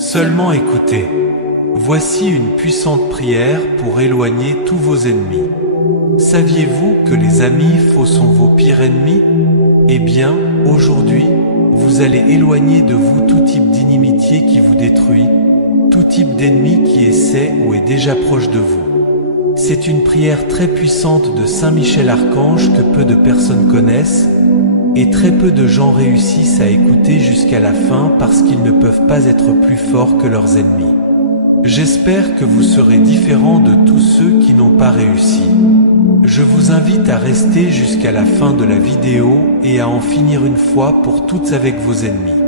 Seulement écoutez. Voici une puissante prière pour éloigner tous vos ennemis. Saviez-vous que les amis faux sont vos pires ennemis? Eh bien, aujourd'hui, vous allez éloigner de vous tout type d'inimitié qui vous détruit, tout type d'ennemi qui essaie ou est déjà proche de vous. C'est une prière très puissante de Saint Michel Archange que peu de personnes connaissent, et très peu de gens réussissent à écouter jusqu'à la fin parce qu'ils ne peuvent pas être plus forts que leurs ennemis. J'espère que vous serez différents de tous ceux qui n'ont pas réussi. Je vous invite à rester jusqu'à la fin de la vidéo et à en finir une fois pour toutes avec vos ennemis.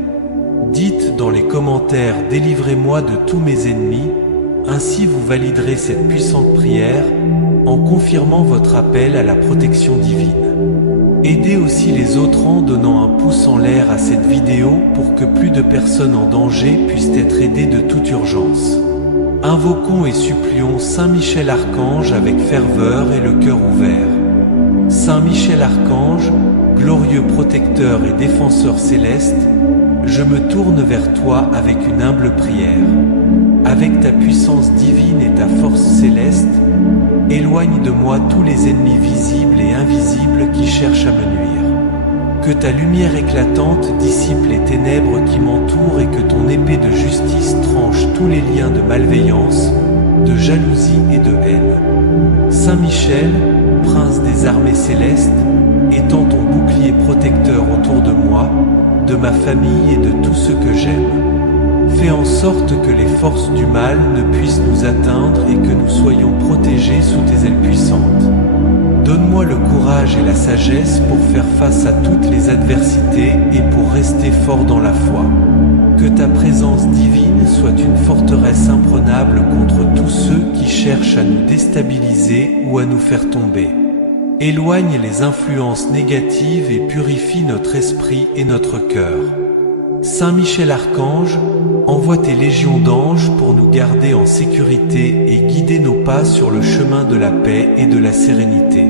Dites dans les commentaires « Délivrez-moi de tous mes ennemis », ainsi vous validerez cette puissante prière en confirmant votre appel à la protection divine. Aidez aussi les autres en donnant un pouce en l'air à cette vidéo pour que plus de personnes en danger puissent être aidées de toute urgence. Invoquons et supplions Saint Michel Archange avec ferveur et le cœur ouvert. Saint Michel Archange, glorieux protecteur et défenseur céleste, je me tourne vers toi avec une humble prière. Avec ta puissance divine et ta force céleste, éloigne de moi tous les ennemis visibles et invisibles qui cherchent à me nuire. Que ta lumière éclatante dissipe les ténèbres qui m'entourent et que ton épée de justice tranche tous les liens de malveillance, de jalousie et de haine. Saint Michel, prince des armées célestes, étends ton bouclier protecteur autour de moi, de ma famille et de tout ce que j'aime. Fais en sorte que les forces du mal ne puissent nous atteindre et que nous soyons protégés sous tes ailes puissantes. Donne-moi le courage et la sagesse pour faire face à toutes les adversités et pour rester fort dans la foi. Que ta présence divine soit une forteresse imprenable contre tous ceux qui cherchent à nous déstabiliser ou à nous faire tomber. Éloigne les influences négatives et purifie notre esprit et notre cœur. Saint Michel Archange, envoie tes légions d'anges pour nous garder en sécurité et guider nos pas sur le chemin de la paix et de la sérénité.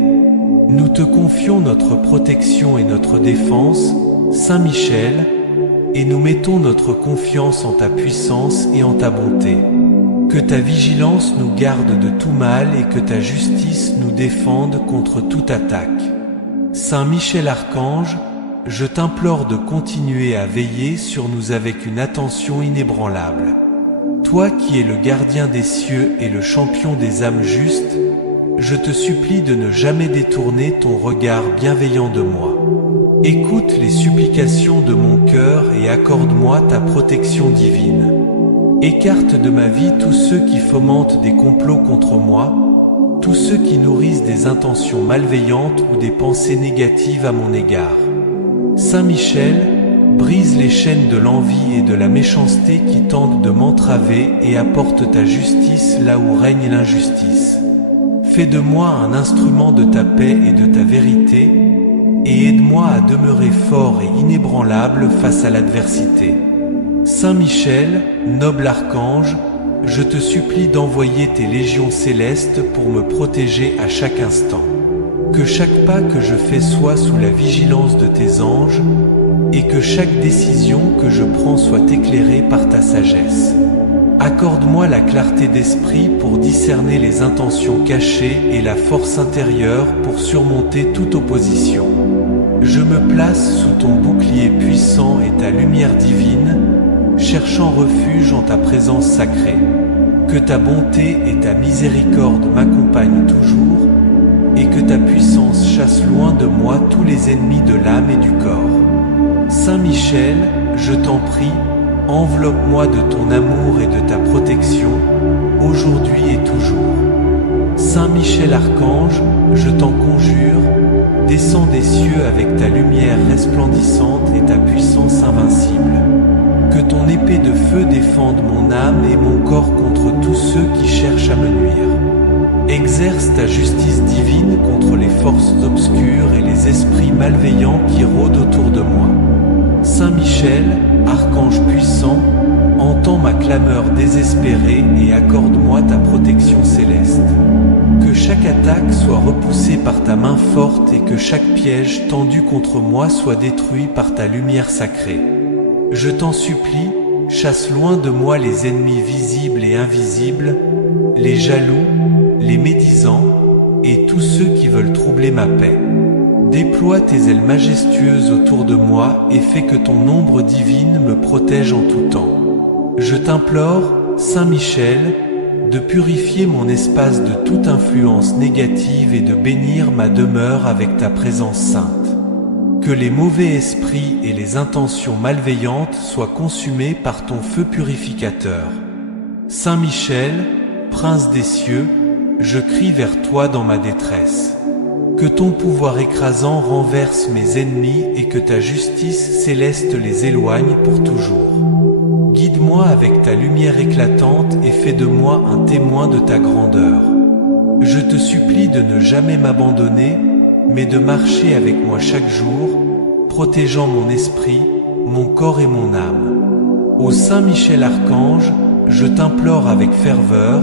Nous te confions notre protection et notre défense, Saint Michel, et nous mettons notre confiance en ta puissance et en ta bonté. Que ta vigilance nous garde de tout mal et que ta justice nous défende contre toute attaque. Saint Michel Archange, je t'implore de continuer à veiller sur nous avec une attention inébranlable. Toi qui es le gardien des cieux et le champion des âmes justes, je te supplie de ne jamais détourner ton regard bienveillant de moi. Écoute les supplications de mon cœur et accorde-moi ta protection divine. Écarte de ma vie tous ceux qui fomentent des complots contre moi, tous ceux qui nourrissent des intentions malveillantes ou des pensées négatives à mon égard. Saint Michel, brise les chaînes de l'envie et de la méchanceté qui tentent de m'entraver et apporte ta justice là où règne l'injustice. Fais de moi un instrument de ta paix et de ta vérité, et aide-moi à demeurer fort et inébranlable face à l'adversité. Saint Michel, noble archange, je te supplie d'envoyer tes légions célestes pour me protéger à chaque instant. Que chaque pas que je fais soit sous la vigilance de tes anges, et que chaque décision que je prends soit éclairée par ta sagesse. Accorde-moi la clarté d'esprit pour discerner les intentions cachées et la force intérieure pour surmonter toute opposition. Je me place sous ton bouclier puissant et ta lumière divine, cherchant refuge en ta présence sacrée. Que ta bonté et ta miséricorde m'accompagnent toujours, et que ta puissance chasse loin de moi tous les ennemis de l'âme et du corps. Saint Michel, je t'en prie, enveloppe-moi de ton amour et de ta protection, aujourd'hui et toujours. Saint Michel Archange, je t'en conjure, descends des cieux avec ta lumière resplendissante et ta puissance invincible. Que ton épée de feu défende mon âme et mon corps contre tous ceux qui cherchent à me nuire. Exerce ta justice divine contre les forces obscures et les esprits malveillants qui rôdent autour de moi. Saint Michel, archange puissant, entends ma clameur désespérée et accorde-moi ta protection céleste. Que chaque attaque soit repoussée par ta main forte et que chaque piège tendu contre moi soit détruit par ta lumière sacrée. Je t'en supplie, chasse loin de moi les ennemis visibles et invisibles, les jaloux, les médisants, et tous ceux qui veulent troubler ma paix. Déploie tes ailes majestueuses autour de moi et fais que ton ombre divine me protège en tout temps. Je t'implore, Saint Michel, de purifier mon espace de toute influence négative et de bénir ma demeure avec ta présence sainte. Que les mauvais esprits et les intentions malveillantes soient consumés par ton feu purificateur. Saint Michel, prince des cieux, je crie vers toi dans ma détresse. Que ton pouvoir écrasant renverse mes ennemis et que ta justice céleste les éloigne pour toujours. Guide-moi avec ta lumière éclatante et fais de moi un témoin de ta grandeur. Je te supplie de ne jamais m'abandonner, mais de marcher avec moi chaque jour, protégeant mon esprit, mon corps et mon âme. Ô Saint Michel Archange, je t'implore avec ferveur,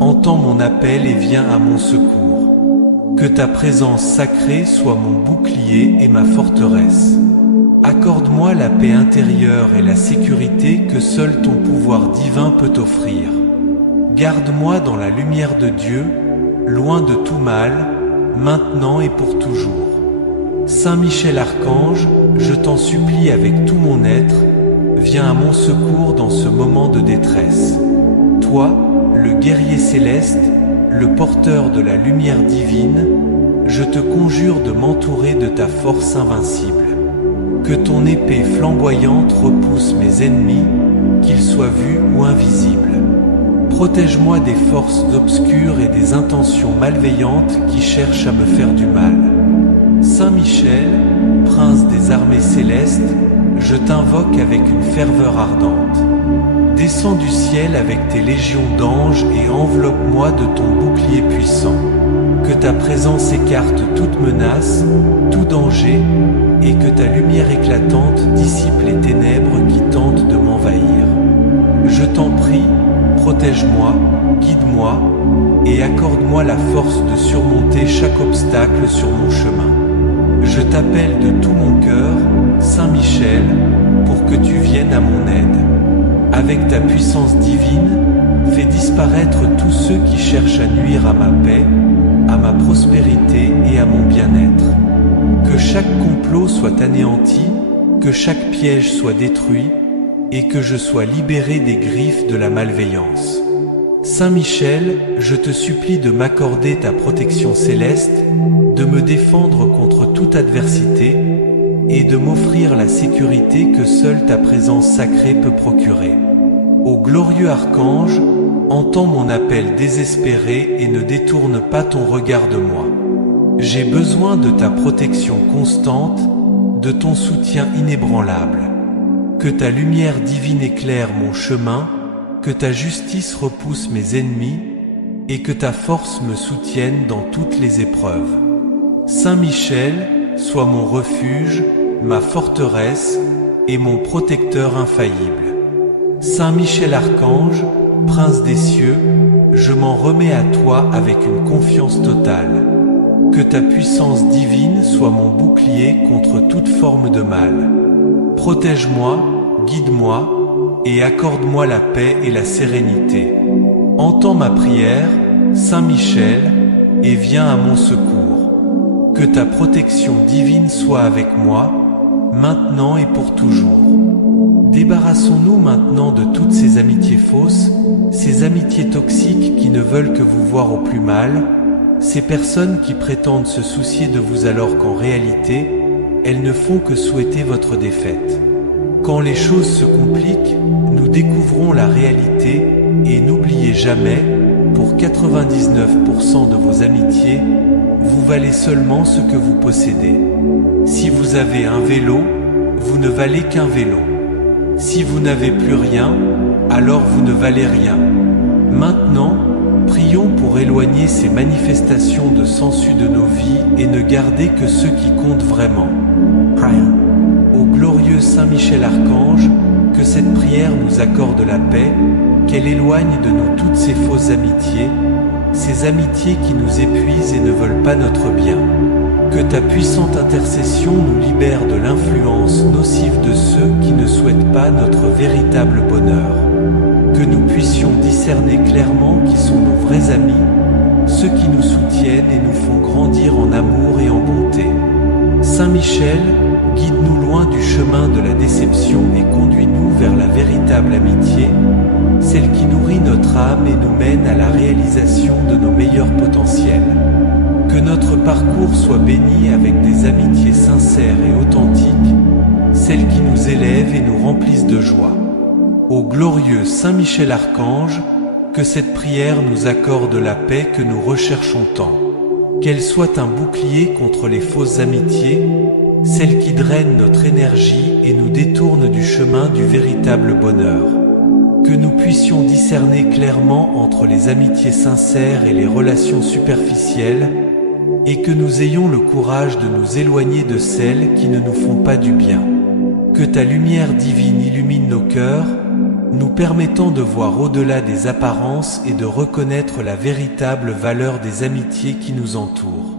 entends mon appel et viens à mon secours. Que ta présence sacrée soit mon bouclier et ma forteresse. Accorde-moi la paix intérieure et la sécurité que seul ton pouvoir divin peut offrir. Garde-moi dans la lumière de Dieu, loin de tout mal, maintenant et pour toujours. Saint Michel Archange, je t'en supplie avec tout mon être, viens à mon secours dans ce moment de détresse. Toi, le guerrier céleste, le porteur de la lumière divine, je te conjure de m'entourer de ta force invincible. Que ton épée flamboyante repousse mes ennemis, qu'ils soient vus ou invisibles. Protège-moi des forces obscures et des intentions malveillantes qui cherchent à me faire du mal. Saint Michel, prince des armées célestes, je t'invoque avec une ferveur ardente. Descends du ciel avec tes légions d'anges et enveloppe-moi de ton bouclier puissant. Que ta présence écarte toute menace, tout danger, et que ta lumière éclatante dissipe les ténèbres qui tentent de m'envahir. Je t'en prie, protège-moi, guide-moi, et accorde-moi la force de surmonter chaque obstacle sur mon chemin. Je t'appelle de tout mon cœur, Saint Michel, pour que tu viennes à mon aide. Avec ta puissance divine, fais disparaître tous ceux qui cherchent à nuire à ma paix, à ma prospérité et à mon bien-être. Que chaque complot soit anéanti, que chaque piège soit détruit, et que je sois libéré des griffes de la malveillance. Saint Michel, je te supplie de m'accorder ta protection céleste, de me défendre contre toute adversité, et de m'offrir la sécurité que seule ta présence sacrée peut procurer. Ô glorieux archange, entends mon appel désespéré et ne détourne pas ton regard de moi. J'ai besoin de ta protection constante, de ton soutien inébranlable. Que ta lumière divine éclaire mon chemin, que ta justice repousse mes ennemis, et que ta force me soutienne dans toutes les épreuves. Saint Michel, sois mon refuge, ma forteresse et mon protecteur infaillible. Saint Michel Archange, prince des cieux, je m'en remets à toi avec une confiance totale. Que ta puissance divine soit mon bouclier contre toute forme de mal. Protège-moi, guide-moi, et accorde-moi la paix et la sérénité. Entends ma prière, Saint Michel, et viens à mon secours. Que ta protection divine soit avec moi, maintenant et pour toujours. Débarrassons-nous maintenant de toutes ces amitiés fausses, ces amitiés toxiques qui ne veulent que vous voir au plus mal, ces personnes qui prétendent se soucier de vous alors qu'en réalité, elles ne font que souhaiter votre défaite. Quand les choses se compliquent, nous découvrons la réalité et n'oubliez jamais, pour 99% de vos amitiés, vous valez seulement ce que vous possédez. Si vous avez un vélo, vous ne valez qu'un vélo. Si vous n'avez plus rien, alors vous ne valez rien. Maintenant, prions pour éloigner ces manifestations de sensu de nos vies et ne garder que ceux qui comptent vraiment. Ô glorieux Saint Michel Archange, que cette prière nous accorde la paix, qu'elle éloigne de nous toutes ces fausses amitiés, ces amitiés qui nous épuisent et ne veulent pas notre bien. Que ta puissante intercession nous libère de l'influence nocive de ceux qui ne souhaitent pas notre véritable bonheur. Que nous puissions discerner clairement qui sont nos vrais amis, ceux qui nous soutiennent et nous font grandir en amour et en bonté. Saint Michel, guide-nous loin du chemin de la déception et conduis-nous vers la véritable amitié, celle qui nourrit notre âme et nous mène à la réalisation de nos meilleurs potentiels. Que notre parcours soit béni avec des amitiés sincères et authentiques, celles qui nous élèvent et nous remplissent de joie. Ô glorieux Saint Michel Archange, que cette prière nous accorde la paix que nous recherchons tant. Qu'elle soit un bouclier contre les fausses amitiés, celles qui drainent notre énergie et nous détournent du chemin du véritable bonheur. Que nous puissions discerner clairement entre les amitiés sincères et les relations superficielles, et que nous ayons le courage de nous éloigner de celles qui ne nous font pas du bien. Que ta lumière divine illumine nos cœurs, nous permettant de voir au-delà des apparences et de reconnaître la véritable valeur des amitiés qui nous entourent.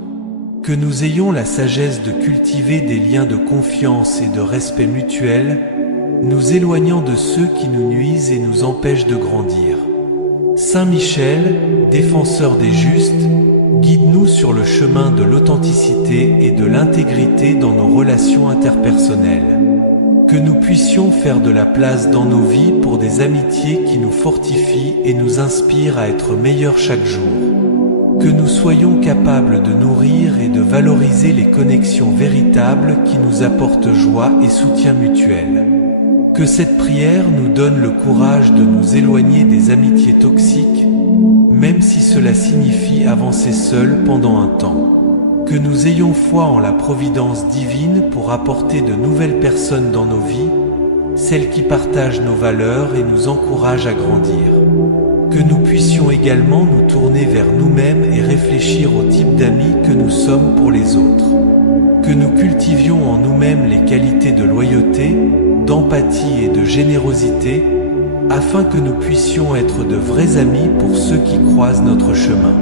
Que nous ayons la sagesse de cultiver des liens de confiance et de respect mutuel, nous éloignant de ceux qui nous nuisent et nous empêchent de grandir. Saint Michel, défenseur des justes, guide-nous sur le chemin de l'authenticité et de l'intégrité dans nos relations interpersonnelles. Que nous puissions faire de la place dans nos vies pour des amitiés qui nous fortifient et nous inspirent à être meilleurs chaque jour. Que nous soyons capables de nourrir et de valoriser les connexions véritables qui nous apportent joie et soutien mutuel. Que cette prière nous donne le courage de nous éloigner des amitiés toxiques, même si cela signifie avancer seul pendant un temps. Que nous ayons foi en la providence divine pour apporter de nouvelles personnes dans nos vies, celles qui partagent nos valeurs et nous encouragent à grandir. Que nous puissions également nous tourner vers nous-mêmes et réfléchir au type d'amis que nous sommes pour les autres. Que nous cultivions en nous-mêmes les qualités de loyauté, d'empathie et de générosité, afin que nous puissions être de vrais amis pour ceux qui croisent notre chemin.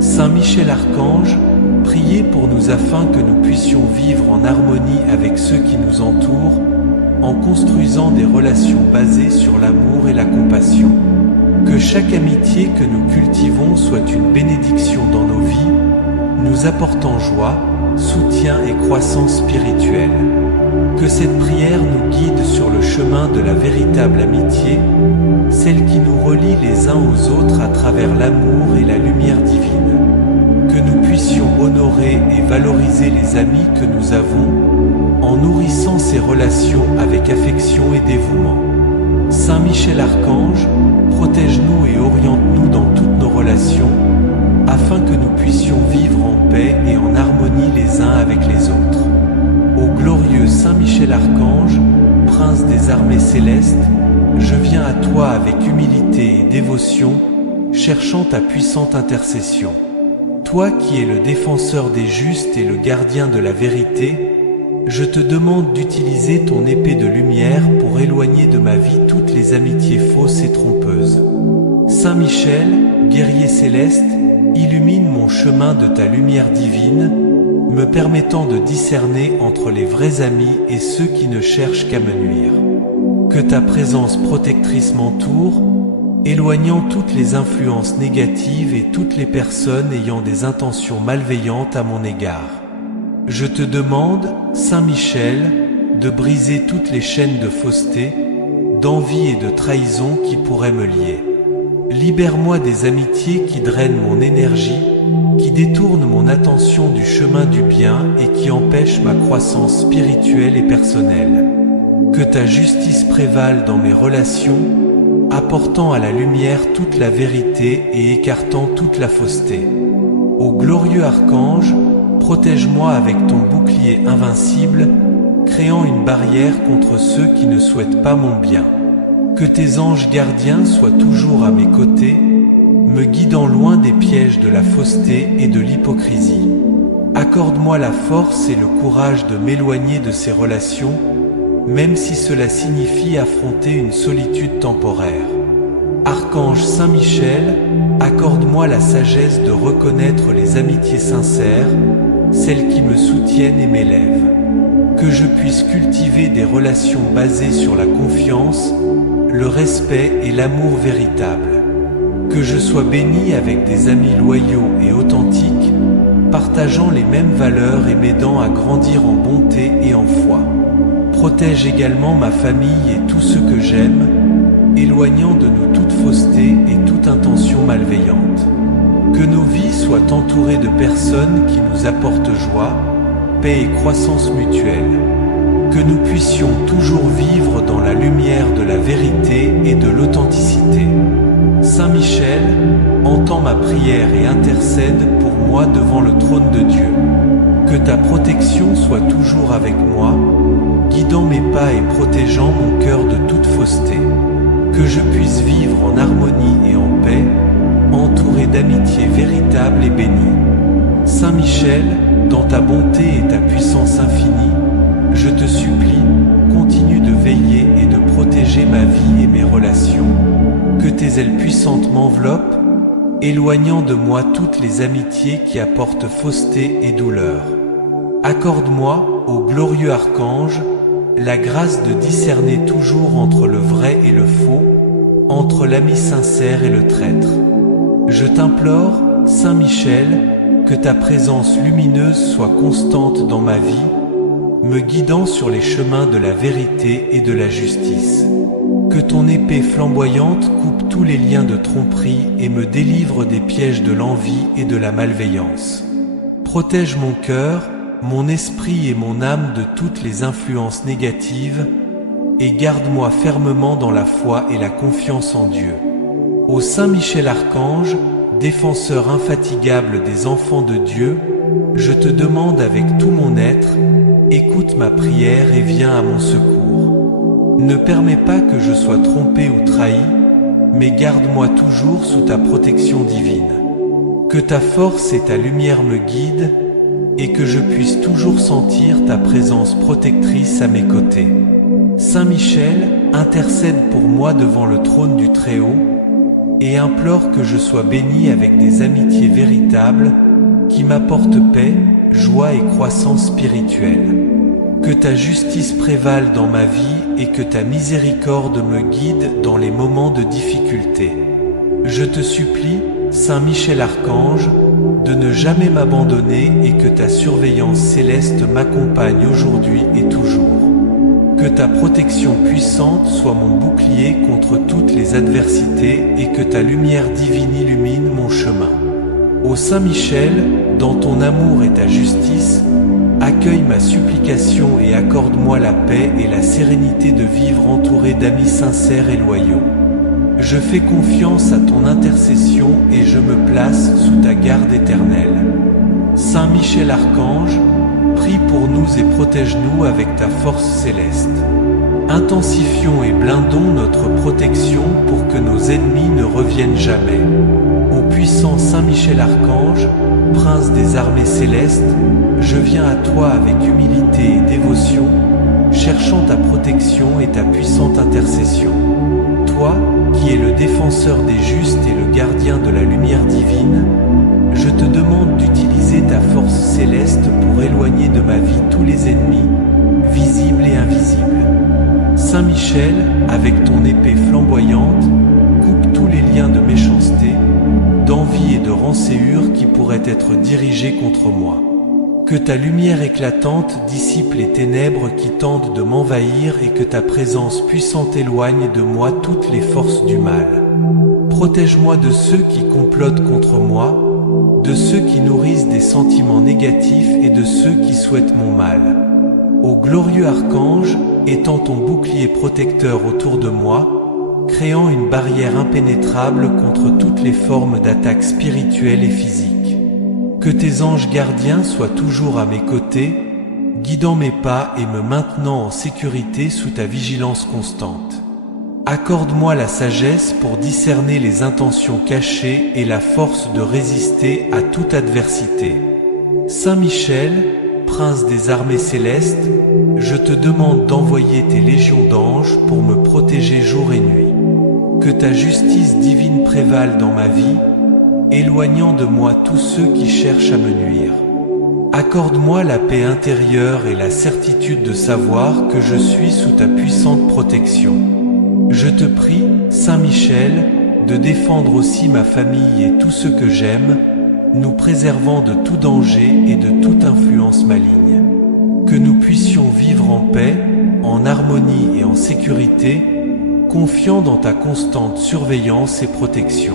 Saint Michel Archange, priez pour nous afin que nous puissions vivre en harmonie avec ceux qui nous entourent, en construisant des relations basées sur l'amour et la compassion. Que chaque amitié que nous cultivons soit une bénédiction dans nos vies, nous apportant joie, soutien et croissance spirituelle. Que cette prière nous guide sur le chemin de la véritable amitié, celle qui nous relie les uns aux autres à travers l'amour et la lumière divine. Que nous puissions honorer et valoriser les amis que nous avons, en nourrissant ces relations avec affection et dévouement. Saint Michel Archange, protège-nous et oriente-nous dans toutes nos relations, afin que nous puissions vivre en paix et en harmonie les uns avec les autres. Ô glorieux Saint Michel Archange, prince des armées célestes, je viens à toi avec humilité et dévotion, cherchant ta puissante intercession. Toi qui es le défenseur des justes et le gardien de la vérité, je te demande d'utiliser ton épée de lumière pour éloigner de ma vie toutes les amitiés fausses et trompeuses. Saint Michel, guerrier céleste, illumine mon chemin de ta lumière divine, me permettant de discerner entre les vrais amis et ceux qui ne cherchent qu'à me nuire. Que ta présence protectrice m'entoure, éloignant toutes les influences négatives et toutes les personnes ayant des intentions malveillantes à mon égard. Je te demande, Saint Michel, de briser toutes les chaînes de fausseté, d'envie et de trahison qui pourraient me lier. Libère-moi des amitiés qui drainent mon énergie, qui détournent mon attention du chemin du bien et qui empêchent ma croissance spirituelle et personnelle. Que ta justice prévale dans mes relations, apportant à la lumière toute la vérité et écartant toute la fausseté. Ô glorieux archange, protège-moi avec ton bouclier invincible, créant une barrière contre ceux qui ne souhaitent pas mon bien. Que tes anges gardiens soient toujours à mes côtés, me guidant loin des pièges de la fausseté et de l'hypocrisie. Accorde-moi la force et le courage de m'éloigner de ces relations, même si cela signifie affronter une solitude temporaire. Archange Saint Michel, accorde-moi la sagesse de reconnaître les amitiés sincères, celles qui me soutiennent et m'élèvent. que je puisse cultiver des relations basées sur la confiance, le respect et l'amour véritable. Que je sois béni avec des amis loyaux et authentiques, partageant les mêmes valeurs et m'aidant à grandir en bonté et en foi. Protège également ma famille et tous ceux que j'aime, éloignant de nous toute fausseté et toute intention malveillante. Que nos vies soient entourées de personnes qui nous apportent joie, paix et croissance mutuelle. Que nous puissions toujours vivre dans la lumière de la vérité et de l'authenticité. Saint Michel, entends ma prière et intercède pour moi devant le trône de Dieu. Que ta protection soit toujours avec moi, guidant mes pas et protégeant mon cœur de toute fausseté. Que je puisse vivre en harmonie et en paix, entouré d'amitié véritable et bénie. Saint Michel, dans ta bonté et ta puissance infinie, je te supplie, continue de veiller et de protéger ma vie et mes relations. Que tes ailes puissantes m'enveloppent, éloignant de moi toutes les amitiés qui apportent fausseté et douleur. Accorde-moi, ô glorieux archange, la grâce de discerner toujours entre le vrai et le faux, entre l'ami sincère et le traître. Je t'implore, Saint Michel, que ta présence lumineuse soit constante dans ma vie, me guidant sur les chemins de la vérité et de la justice. Que ton épée flamboyante coupe tous les liens de tromperie et me délivre des pièges de l'envie et de la malveillance. Protège mon cœur, mon esprit et mon âme de toutes les influences négatives, et garde-moi fermement dans la foi et la confiance en Dieu. Ô Saint Michel Archange, défenseur infatigable des enfants de Dieu, je te demande avec tout mon être, écoute ma prière et viens à mon secours. Ne permets pas que je sois trompé ou trahi, mais garde-moi toujours sous ta protection divine. Que ta force et ta lumière me guident, et que je puisse toujours sentir ta présence protectrice à mes côtés. Saint Michel, intercède pour moi devant le trône du Très-Haut, et implore que je sois béni avec des amitiés véritables qui m'apportent paix, joie et croissance spirituelle. Que ta justice prévale dans ma vie et que ta miséricorde me guide dans les moments de difficulté. Je te supplie, Saint Michel Archange, de ne jamais m'abandonner et que ta surveillance céleste m'accompagne aujourd'hui et toujours. Que ta protection puissante soit mon bouclier contre toutes les adversités et que ta lumière divine illumine mon chemin. Ô Saint Michel, dans ton amour et ta justice, accueille ma supplication et accorde-moi la paix et la sérénité de vivre entouré d'amis sincères et loyaux. Je fais confiance à ton intercession et je me place sous ta garde éternelle. Saint Michel Archange, prie pour nous et protège-nous avec ta force céleste. Intensifions et blindons notre protection pour que nos ennemis ne reviennent jamais. Ô puissant Saint Michel Archange, prince des armées célestes, je viens à toi avec humilité et dévotion, cherchant ta protection et ta puissante intercession. Toi, qui es le défenseur des justes et le gardien de la lumière divine, je te demande d'utiliser ta force céleste pour éloigner de ma vie tous les ennemis, visibles et invisibles. Saint Michel, avec ton épée flamboyante, coupe tous les liens de méchanceté, d'envie et de rancéure qui pourraient être dirigés contre moi. Que ta lumière éclatante dissipe les ténèbres qui tentent de m'envahir et que ta présence puissante éloigne de moi toutes les forces du mal. Protège-moi de ceux qui complotent contre moi, de ceux qui nourrissent des sentiments négatifs et de ceux qui souhaitent mon mal. Ô glorieux archange, étends ton bouclier protecteur autour de moi, créant une barrière impénétrable contre toutes les formes d'attaques spirituelles et physiques. Que tes anges gardiens soient toujours à mes côtés, guidant mes pas et me maintenant en sécurité sous ta vigilance constante. Accorde-moi la sagesse pour discerner les intentions cachées et la force de résister à toute adversité. Saint Michel, prince des armées célestes, je te demande d'envoyer tes légions d'anges pour me protéger jour et nuit. Que ta justice divine prévale dans ma vie, éloignant de moi tous ceux qui cherchent à me nuire. Accorde-moi la paix intérieure et la certitude de savoir que je suis sous ta puissante protection. Je te prie, Saint Michel, de défendre aussi ma famille et tous ceux que j'aime, nous préservant de tout danger et de toute influence maligne. Que nous puissions vivre en paix, en harmonie et en sécurité, confiants dans ta constante surveillance et protection.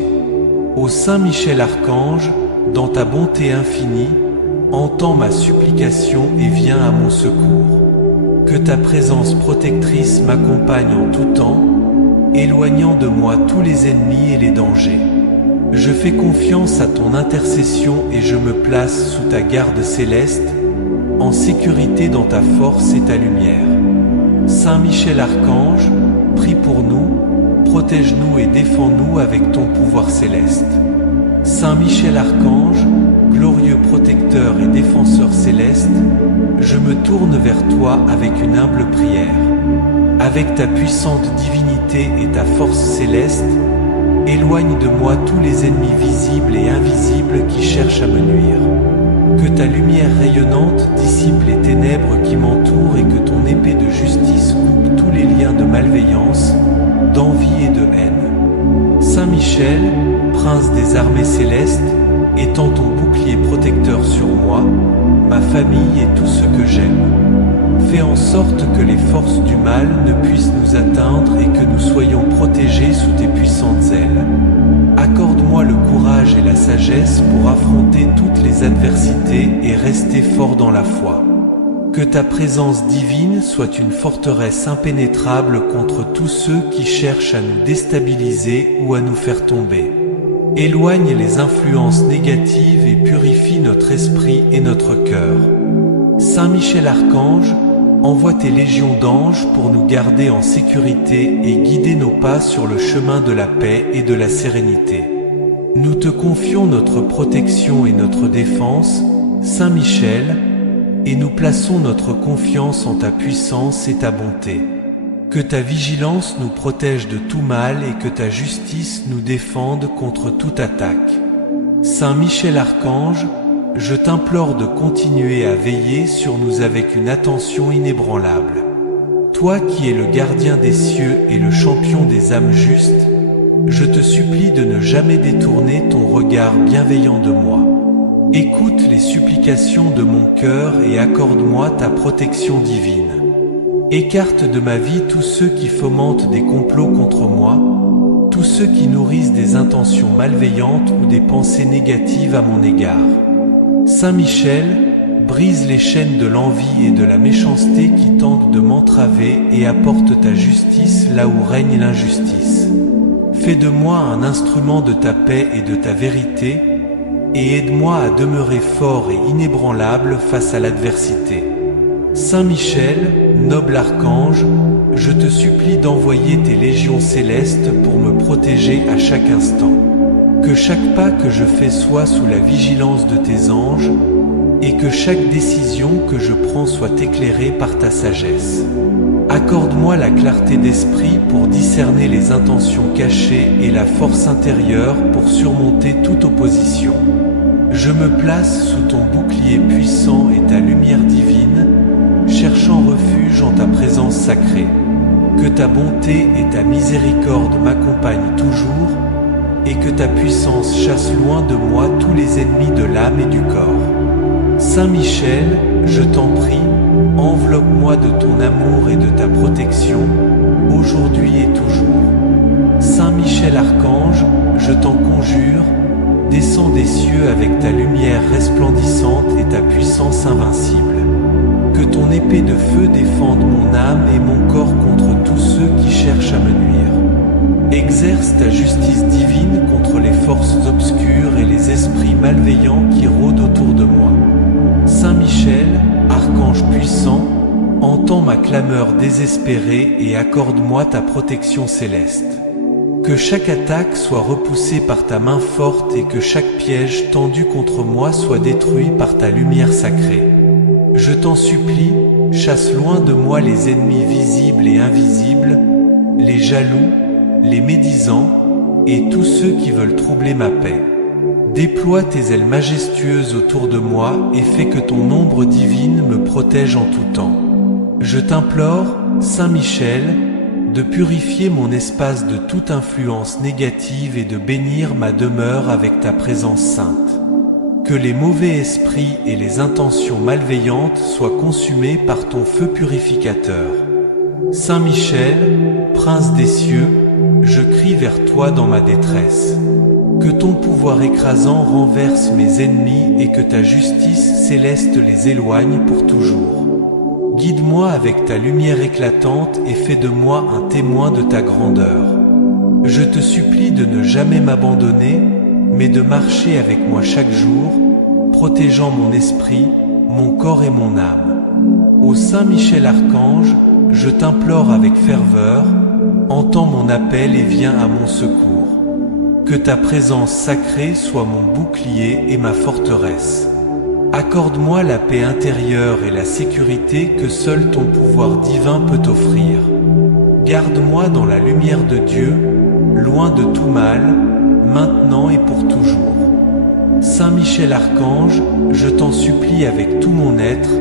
Ô Saint Michel Archange, dans ta bonté infinie, entends ma supplication et viens à mon secours. Que ta présence protectrice m'accompagne en tout temps, éloignant de moi tous les ennemis et les dangers. Je fais confiance à ton intercession et je me place sous ta garde céleste, en sécurité dans ta force et ta lumière. Saint Michel Archange, prie pour nous, protège-nous et défends-nous avec ton pouvoir céleste. Saint Michel Archange, glorieux protecteur et défenseur céleste, je me tourne vers toi avec une humble prière. Avec ta puissante divinité et ta force céleste, éloigne de moi tous les ennemis visibles et invisibles qui cherchent à me nuire. Que ta lumière rayonnante dissipe les ténèbres qui m'entourent et que ton épée de justice coupe tous les liens de malveillance, d'envie et de haine. Saint Michel, prince des armées célestes, étends ton bouclier protecteur sur moi, ma famille et tous ceux que j'aime. Fais en sorte que les forces du mal ne puissent nous atteindre et que nous soyons protégés sous tes puissantes ailes. Accorde-moi le courage et la sagesse pour affronter toutes les adversités et rester fort dans la foi. Que ta présence divine soit une forteresse impénétrable contre tous ceux qui cherchent à nous déstabiliser ou à nous faire tomber. Éloigne les influences négatives et purifie notre esprit et notre cœur. Saint Michel Archange, envoie tes légions d'anges pour nous garder en sécurité et guider nos pas sur le chemin de la paix et de la sérénité. Nous te confions notre protection et notre défense, Saint Michel, et nous plaçons notre confiance en ta puissance et ta bonté. Que ta vigilance nous protège de tout mal et que ta justice nous défende contre toute attaque. Saint Michel Archange, je t'implore de continuer à veiller sur nous avec une attention inébranlable. Toi qui es le gardien des cieux et le champion des âmes justes, je te supplie de ne jamais détourner ton regard bienveillant de moi. Écoute les supplications de mon cœur et accorde-moi ta protection divine. Écarte de ma vie tous ceux qui fomentent des complots contre moi, tous ceux qui nourrissent des intentions malveillantes ou des pensées négatives à mon égard. Saint Michel, brise les chaînes de l'envie et de la méchanceté qui tentent de m'entraver et apporte ta justice là où règne l'injustice. Fais de moi un instrument de ta paix et de ta vérité, et aide-moi à demeurer fort et inébranlable face à l'adversité. Saint Michel, noble archange, je te supplie d'envoyer tes légions célestes pour me protéger à chaque instant. Que chaque pas que je fais soit sous la vigilance de tes anges, et que chaque décision que je prends soit éclairée par ta sagesse. Accorde-moi la clarté d'esprit pour discerner les intentions cachées et la force intérieure pour surmonter toute opposition. Je me place sous ton bouclier puissant et ta lumière divine, cherchant refuge en ta présence sacrée. Que ta bonté et ta miséricorde m'accompagnent toujours, et que ta puissance chasse loin de moi tous les ennemis de l'âme et du corps. Saint Michel, je t'en prie, enveloppe-moi de ton amour et de ta protection, aujourd'hui et toujours. Saint Michel Archange, je t'en conjure, descends des cieux avec ta lumière resplendissante et ta puissance invincible. Que ton épée de feu défende mon âme et mon corps contre tous ceux qui cherchent à me nuire. Exerce ta justice divine contre les forces obscures et les esprits malveillants qui rôdent autour de moi. Saint Michel, archange puissant, entends ma clameur désespérée et accorde-moi ta protection céleste. Que chaque attaque soit repoussée par ta main forte et que chaque piège tendu contre moi soit détruit par ta lumière sacrée. Je t'en supplie, chasse loin de moi les ennemis visibles et invisibles, les jaloux, les médisants et tous ceux qui veulent troubler ma paix. Déploie tes ailes majestueuses autour de moi et fais que ton ombre divine me protège en tout temps. Je t'implore, Saint Michel, de purifier mon espace de toute influence négative et de bénir ma demeure avec ta présence sainte. Que les mauvais esprits et les intentions malveillantes soient consumés par ton feu purificateur. Saint Michel, prince des cieux, je crie vers toi dans ma détresse. Que ton pouvoir écrasant renverse mes ennemis et que ta justice céleste les éloigne pour toujours. Guide-moi avec ta lumière éclatante et fais de moi un témoin de ta grandeur. Je te supplie de ne jamais m'abandonner, mais de marcher avec moi chaque jour, protégeant mon esprit, mon corps et mon âme. Ô Saint Michel Archange, je t'implore avec ferveur, entends mon appel et viens à mon secours. Que ta présence sacrée soit mon bouclier et ma forteresse. Accorde-moi la paix intérieure et la sécurité que seul ton pouvoir divin peut offrir. Garde-moi dans la lumière de Dieu, loin de tout mal, maintenant et pour toujours. Saint Michel Archange, je t'en supplie avec tout mon être,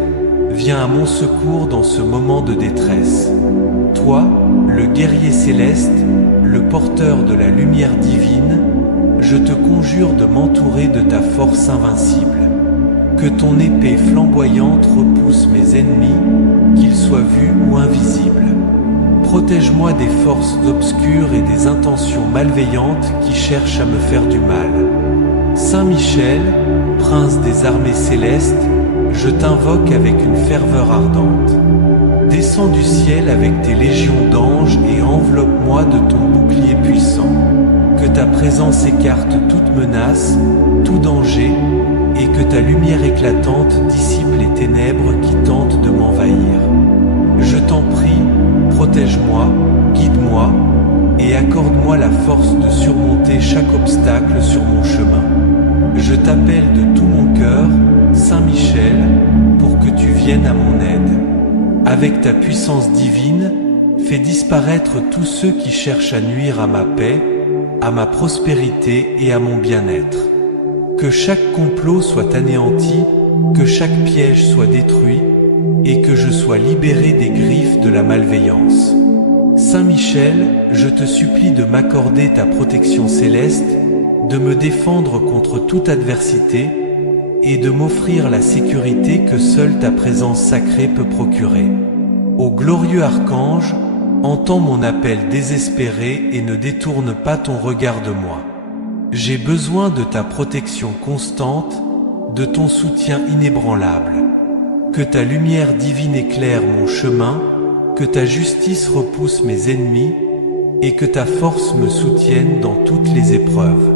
viens à mon secours dans ce moment de détresse. Toi, le guerrier céleste, le porteur de la lumière divine, je te conjure de m'entourer de ta force invincible. Que ton épée flamboyante repousse mes ennemis, qu'ils soient vus ou invisibles. Protège-moi des forces obscures et des intentions malveillantes qui cherchent à me faire du mal. Saint Michel, prince des armées célestes, je t'invoque avec une ferveur ardente. Descends du ciel avec tes légions d'anges et enveloppe-moi de ton bouclier puissant. Que ta présence écarte toute menace, tout danger, et que ta lumière éclatante dissipe les ténèbres qui tentent de m'envahir. Je t'en prie, protège-moi, guide-moi, et accorde-moi la force de surmonter chaque obstacle sur mon chemin. Je t'appelle de tout mon cœur, Saint Michel, pour que tu viennes à mon aide. Avec ta puissance divine, fais disparaître tous ceux qui cherchent à nuire à ma paix, à ma prospérité et à mon bien-être. Que chaque complot soit anéanti, que chaque piège soit détruit, et que je sois libéré des griffes de la malveillance. Saint Michel, je te supplie de m'accorder ta protection céleste, de me défendre contre toute adversité, et de m'offrir la sécurité que seule ta présence sacrée peut procurer. Ô glorieux archange, entends mon appel désespéré et ne détourne pas ton regard de moi. J'ai besoin de ta protection constante, de ton soutien inébranlable. Que ta lumière divine éclaire mon chemin, que ta justice repousse mes ennemis, et que ta force me soutienne dans toutes les épreuves.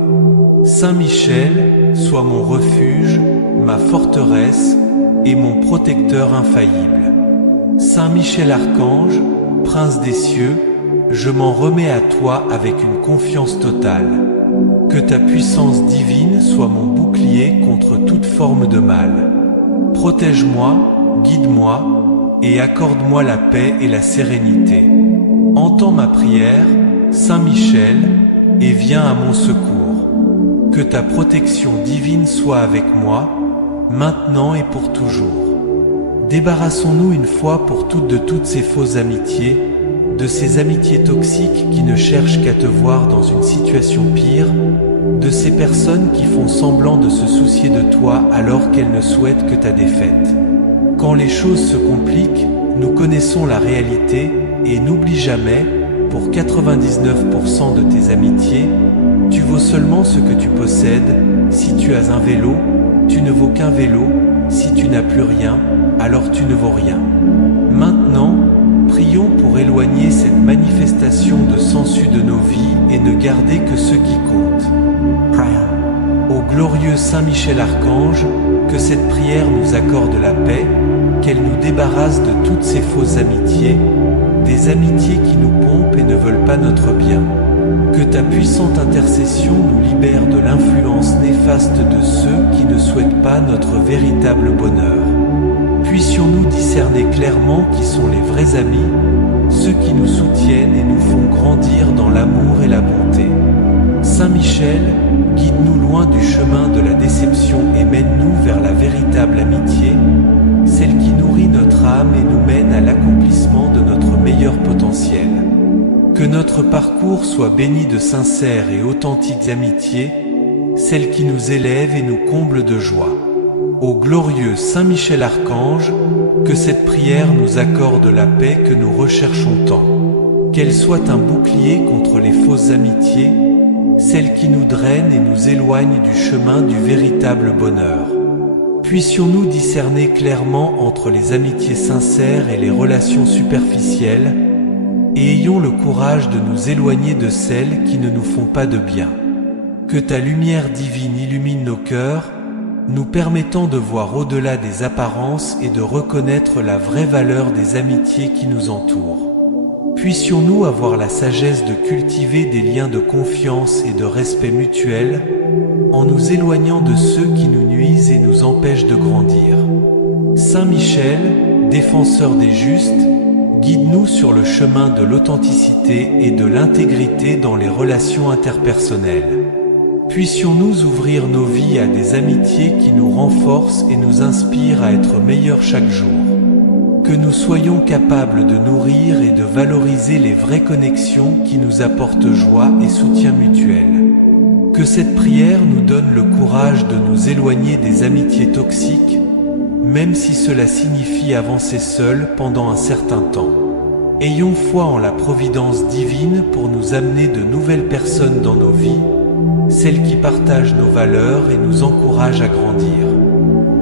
Saint Michel, sois mon refuge, ma forteresse et mon protecteur infaillible. Saint Michel Archange, prince des cieux, je m'en remets à toi avec une confiance totale. Que ta puissance divine soit mon bouclier contre toute forme de mal. Protège-moi, guide-moi et accorde-moi la paix et la sérénité. Entends ma prière, Saint Michel, et viens à mon secours. Que ta protection divine soit avec moi, maintenant et pour toujours. Débarrassons-nous une fois pour toutes de toutes ces fausses amitiés, de ces amitiés toxiques qui ne cherchent qu'à te voir dans une situation pire, de ces personnes qui font semblant de se soucier de toi alors qu'elles ne souhaitent que ta défaite. Quand les choses se compliquent, nous connaissons la réalité et n'oublie jamais, pour 99% de tes amitiés, tu vaux seulement ce que tu possèdes. Si tu as un vélo, tu ne vaux qu'un vélo. Si tu n'as plus rien, alors tu ne vaux rien. Maintenant, prions pour éloigner cette manifestation de sensu de nos vies et ne garder que ce qui compte. Ô glorieux Saint Michel Archange, que cette prière nous accorde la paix, qu'elle nous débarrasse de toutes ces fausses amitiés, des amitiés qui nous pompent et ne veulent pas notre bien. Que ta puissante intercession nous libère de l'influence néfaste de ceux qui ne souhaitent pas notre véritable bonheur. Puissions-nous discerner clairement qui sont les vrais amis, ceux qui nous soutiennent et nous font grandir dans l'amour et la bonté. Saint Michel, guide-nous loin du chemin de la déception et mène-nous vers la véritable amitié, celle qui nourrit notre âme et nous mène à l'accomplissement de notre meilleur potentiel. Que notre parcours soit béni de sincères et authentiques amitiés, celles qui nous élèvent et nous comblent de joie. Ô glorieux Saint Michel Archange, que cette prière nous accorde la paix que nous recherchons tant. Qu'elle soit un bouclier contre les fausses amitiés, celles qui nous drainent et nous éloignent du chemin du véritable bonheur. Puissions-nous discerner clairement entre les amitiés sincères et les relations superficielles, et ayons le courage de nous éloigner de celles qui ne nous font pas de bien. Que ta lumière divine illumine nos cœurs, nous permettant de voir au-delà des apparences et de reconnaître la vraie valeur des amitiés qui nous entourent. Puissions-nous avoir la sagesse de cultiver des liens de confiance et de respect mutuel, en nous éloignant de ceux qui nous nuisent et nous empêchent de grandir. Saint Michel, défenseur des justes, guide-nous sur le chemin de l'authenticité et de l'intégrité dans les relations interpersonnelles. Puissions-nous ouvrir nos vies à des amitiés qui nous renforcent et nous inspirent à être meilleurs chaque jour. Que nous soyons capables de nourrir et de valoriser les vraies connexions qui nous apportent joie et soutien mutuel. Que cette prière nous donne le courage de nous éloigner des amitiés toxiques, même si cela signifie avancer seul pendant un certain temps. Ayons foi en la providence divine pour nous amener de nouvelles personnes dans nos vies, celles qui partagent nos valeurs et nous encouragent à grandir.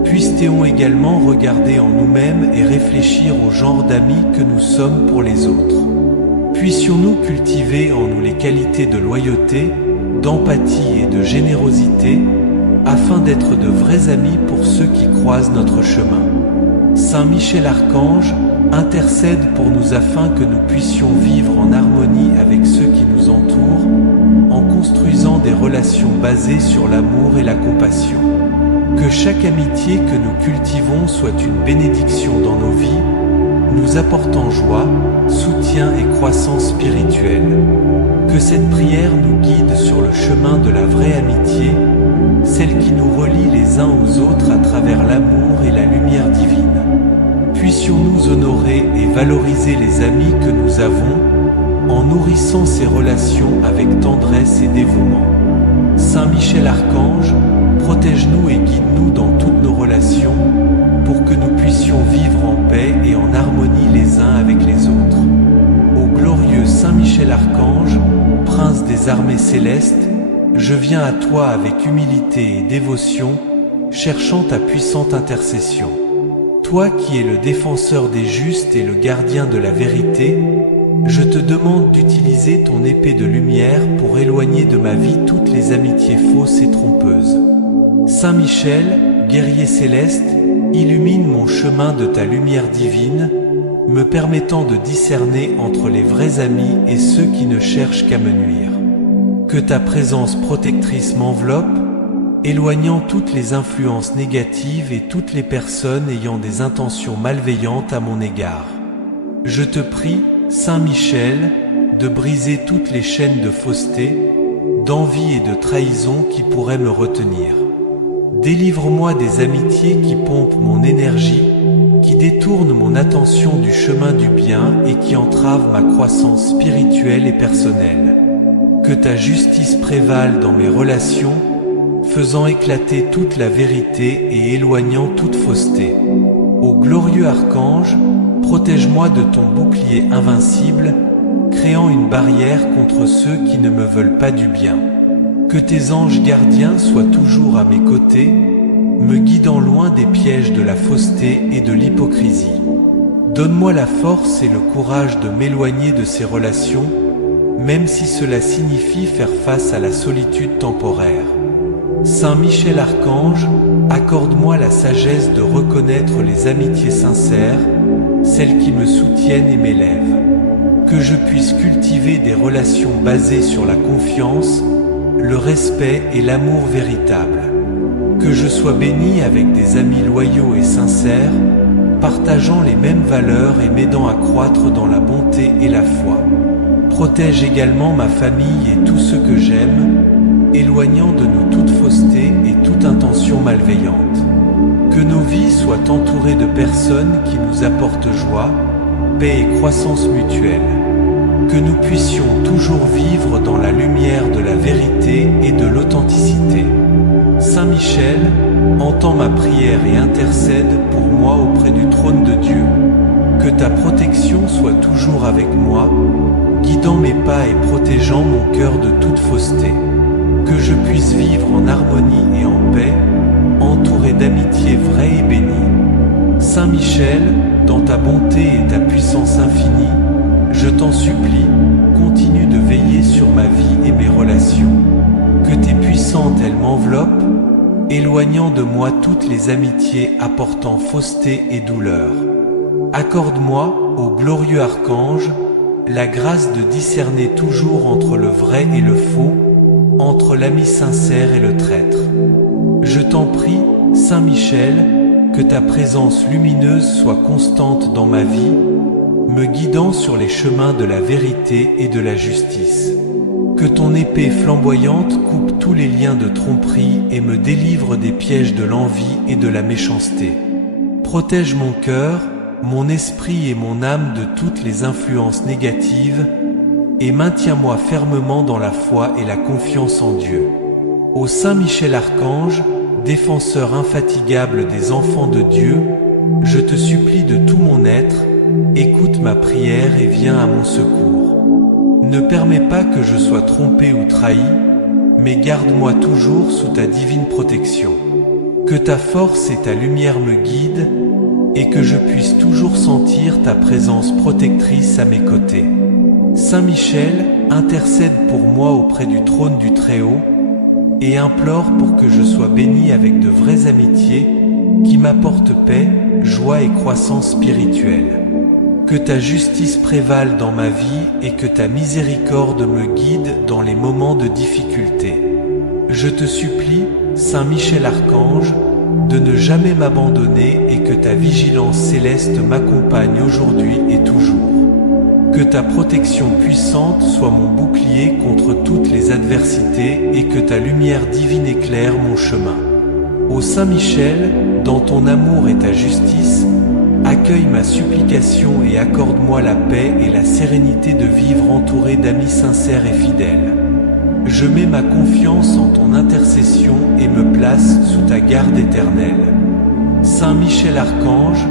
Puissions-nous également regarder en nous-mêmes et réfléchir au genre d'amis que nous sommes pour les autres. Puissions-nous cultiver en nous les qualités de loyauté, d'empathie et de générosité, afin d'être de vrais amis pour ceux qui croisent notre chemin. Saint Michel Archange, intercède pour nous afin que nous puissions vivre en harmonie avec ceux qui nous entourent, en construisant des relations basées sur l'amour et la compassion. Que chaque amitié que nous cultivons soit une bénédiction dans nos vies, nous apportant joie, soutien et croissance spirituelle. Que cette prière nous guide sur le chemin de la vraie amitié, celle qui nous relie les uns aux autres à travers l'amour et la lumière divine. Puissions-nous honorer et valoriser les amis que nous avons, en nourrissant ces relations avec tendresse et dévouement. Saint Michel Archange, protège-nous et guide-nous dans toutes nos relations, pour que nous puissions vivre en paix et en harmonie les uns avec les autres. Ô glorieux Saint Michel Archange, prince des armées célestes, je viens à toi avec humilité et dévotion, cherchant ta puissante intercession. Toi qui es le défenseur des justes et le gardien de la vérité, je te demande d'utiliser ton épée de lumière pour éloigner de ma vie toutes les amitiés fausses et trompeuses. Saint Michel, guerrier céleste, illumine mon chemin de ta lumière divine, me permettant de discerner entre les vrais amis et ceux qui ne cherchent qu'à me nuire. Que ta présence protectrice m'enveloppe, éloignant toutes les influences négatives et toutes les personnes ayant des intentions malveillantes à mon égard. Je te prie, Saint Michel, de briser toutes les chaînes de fausseté, d'envie et de trahison qui pourraient me retenir. Délivre-moi des amitiés qui pompent mon énergie, qui détournent mon attention du chemin du bien et qui entravent ma croissance spirituelle et personnelle. Que ta justice prévale dans mes relations, faisant éclater toute la vérité et éloignant toute fausseté. Ô glorieux archange, protège-moi de ton bouclier invincible, créant une barrière contre ceux qui ne me veulent pas du bien. Que tes anges gardiens soient toujours à mes côtés, me guidant loin des pièges de la fausseté et de l'hypocrisie. Donne-moi la force et le courage de m'éloigner de ces relations, même si cela signifie faire face à la solitude temporaire. Saint Michel Archange, accorde-moi la sagesse de reconnaître les amitiés sincères, celles qui me soutiennent et m'élèvent. Que je puisse cultiver des relations basées sur la confiance, le respect et l'amour véritable. Que je sois béni avec des amis loyaux et sincères, partageant les mêmes valeurs et m'aidant à croître dans la bonté et la foi. Protège également ma famille et tous ceux que j'aime, éloignant de nous toute fausseté et toute intention malveillante. Que nos vies soient entourées de personnes qui nous apportent joie, paix et croissance mutuelle. Que nous puissions toujours vivre dans la lumière de la vérité et de l'authenticité. Saint Michel, entends ma prière et intercède pour moi auprès du trône de Dieu. Que ta protection soit toujours avec moi, guidant mes pas et protégeant mon cœur de toute fausseté. Que je puisse vivre en harmonie et en paix, entouré d'amitié vraie et bénie. Saint Michel, dans ta bonté et ta puissance infinie, je t'en supplie, continue de veiller sur ma vie et mes relations. Que tes puissantes ailes m'enveloppent, éloignant de moi toutes les amitiés apportant fausseté et douleur. Accorde-moi, ô glorieux archange, la grâce de discerner toujours entre le vrai et le faux, entre l'ami sincère et le traître. Je t'en prie, Saint Michel, que ta présence lumineuse soit constante dans ma vie, me guidant sur les chemins de la vérité et de la justice. Que ton épée flamboyante coupe tous les liens de tromperie et me délivre des pièges de l'envie et de la méchanceté. Protège mon cœur, mon esprit et mon âme de toutes les influences négatives, et maintiens-moi fermement dans la foi et la confiance en Dieu. Ô Saint Michel Archange, défenseur infatigable des enfants de Dieu, je te supplie de tout mon être, écoute ma prière et viens à mon secours. Ne permets pas que je sois trompé ou trahi, mais garde-moi toujours sous ta divine protection. Que ta force et ta lumière me guident, et que je puisse toujours sentir ta présence protectrice à mes côtés. Saint Michel, intercède pour moi auprès du trône du Très-Haut, et implore pour que je sois béni avec de vraies amitiés qui m'apportent paix, joie et croissance spirituelle. Que ta justice prévale dans ma vie et que ta miséricorde me guide dans les moments de difficulté. Je te supplie, Saint Michel Archange, de ne jamais m'abandonner et que ta vigilance céleste m'accompagne aujourd'hui et toujours. Que ta protection puissante soit mon bouclier contre toutes les adversités et que ta lumière divine éclaire mon chemin. Ô Saint Michel, dans ton amour et ta justice, accueille ma supplication et accorde-moi la paix et la sérénité de vivre entouré d'amis sincères et fidèles. Je mets ma confiance en ton intercession et me place sous ta garde éternelle. Saint Michel Archange,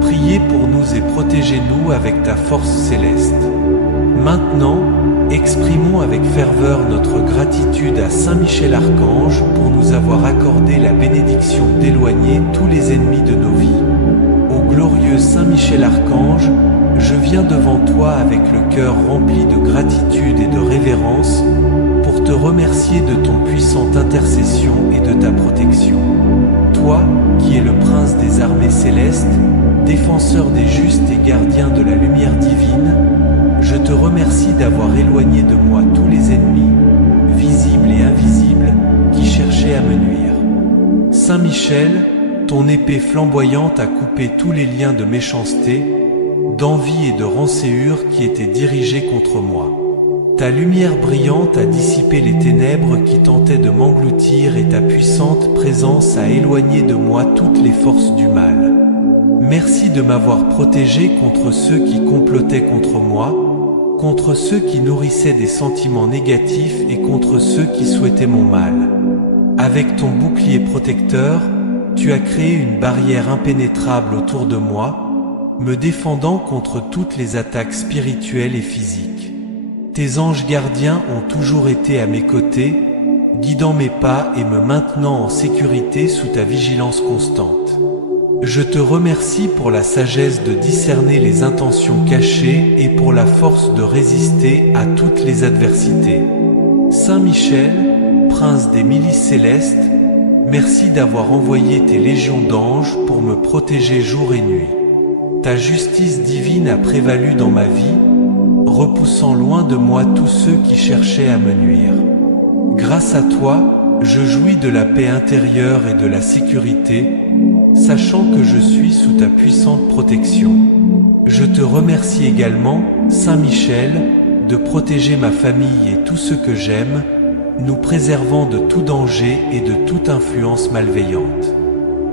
priez pour nous et protégez-nous avec ta force céleste. Maintenant, exprimons avec ferveur notre gratitude à Saint Michel Archange pour nous avoir accordé la bénédiction d'éloigner tous les ennemis de nos vies. Ô glorieux Saint Michel Archange, je viens devant toi avec le cœur rempli de gratitude et de révérence pour te remercier de ton puissante intercession et de ta protection. Toi, qui es le prince des armées célestes, défenseur des justes et gardien de la lumière divine, je te remercie d'avoir éloigné de moi tous les ennemis, visibles et invisibles, qui cherchaient à me nuire. Saint Michel, ton épée flamboyante a coupé tous les liens de méchanceté, d'envie et de rancéure qui étaient dirigés contre moi. Ta lumière brillante a dissipé les ténèbres qui tentaient de m'engloutir et ta puissante présence a éloigné de moi toutes les forces du mal. Merci de m'avoir protégé contre ceux qui complotaient contre moi, contre ceux qui nourrissaient des sentiments négatifs et contre ceux qui souhaitaient mon mal. Avec ton bouclier protecteur, tu as créé une barrière impénétrable autour de moi, me défendant contre toutes les attaques spirituelles et physiques. Tes anges gardiens ont toujours été à mes côtés, guidant mes pas et me maintenant en sécurité sous ta vigilance constante. Je te remercie pour la sagesse de discerner les intentions cachées et pour la force de résister à toutes les adversités. Saint Michel, prince des milices célestes, merci d'avoir envoyé tes légions d'anges pour me protéger jour et nuit. Ta justice divine a prévalu dans ma vie, repoussant loin de moi tous ceux qui cherchaient à me nuire. Grâce à toi, je jouis de la paix intérieure et de la sécurité, sachant que je suis sous ta puissante protection. Je te remercie également, Saint Michel, de protéger ma famille et tout ce que j'aime, nous préservant de tout danger et de toute influence malveillante.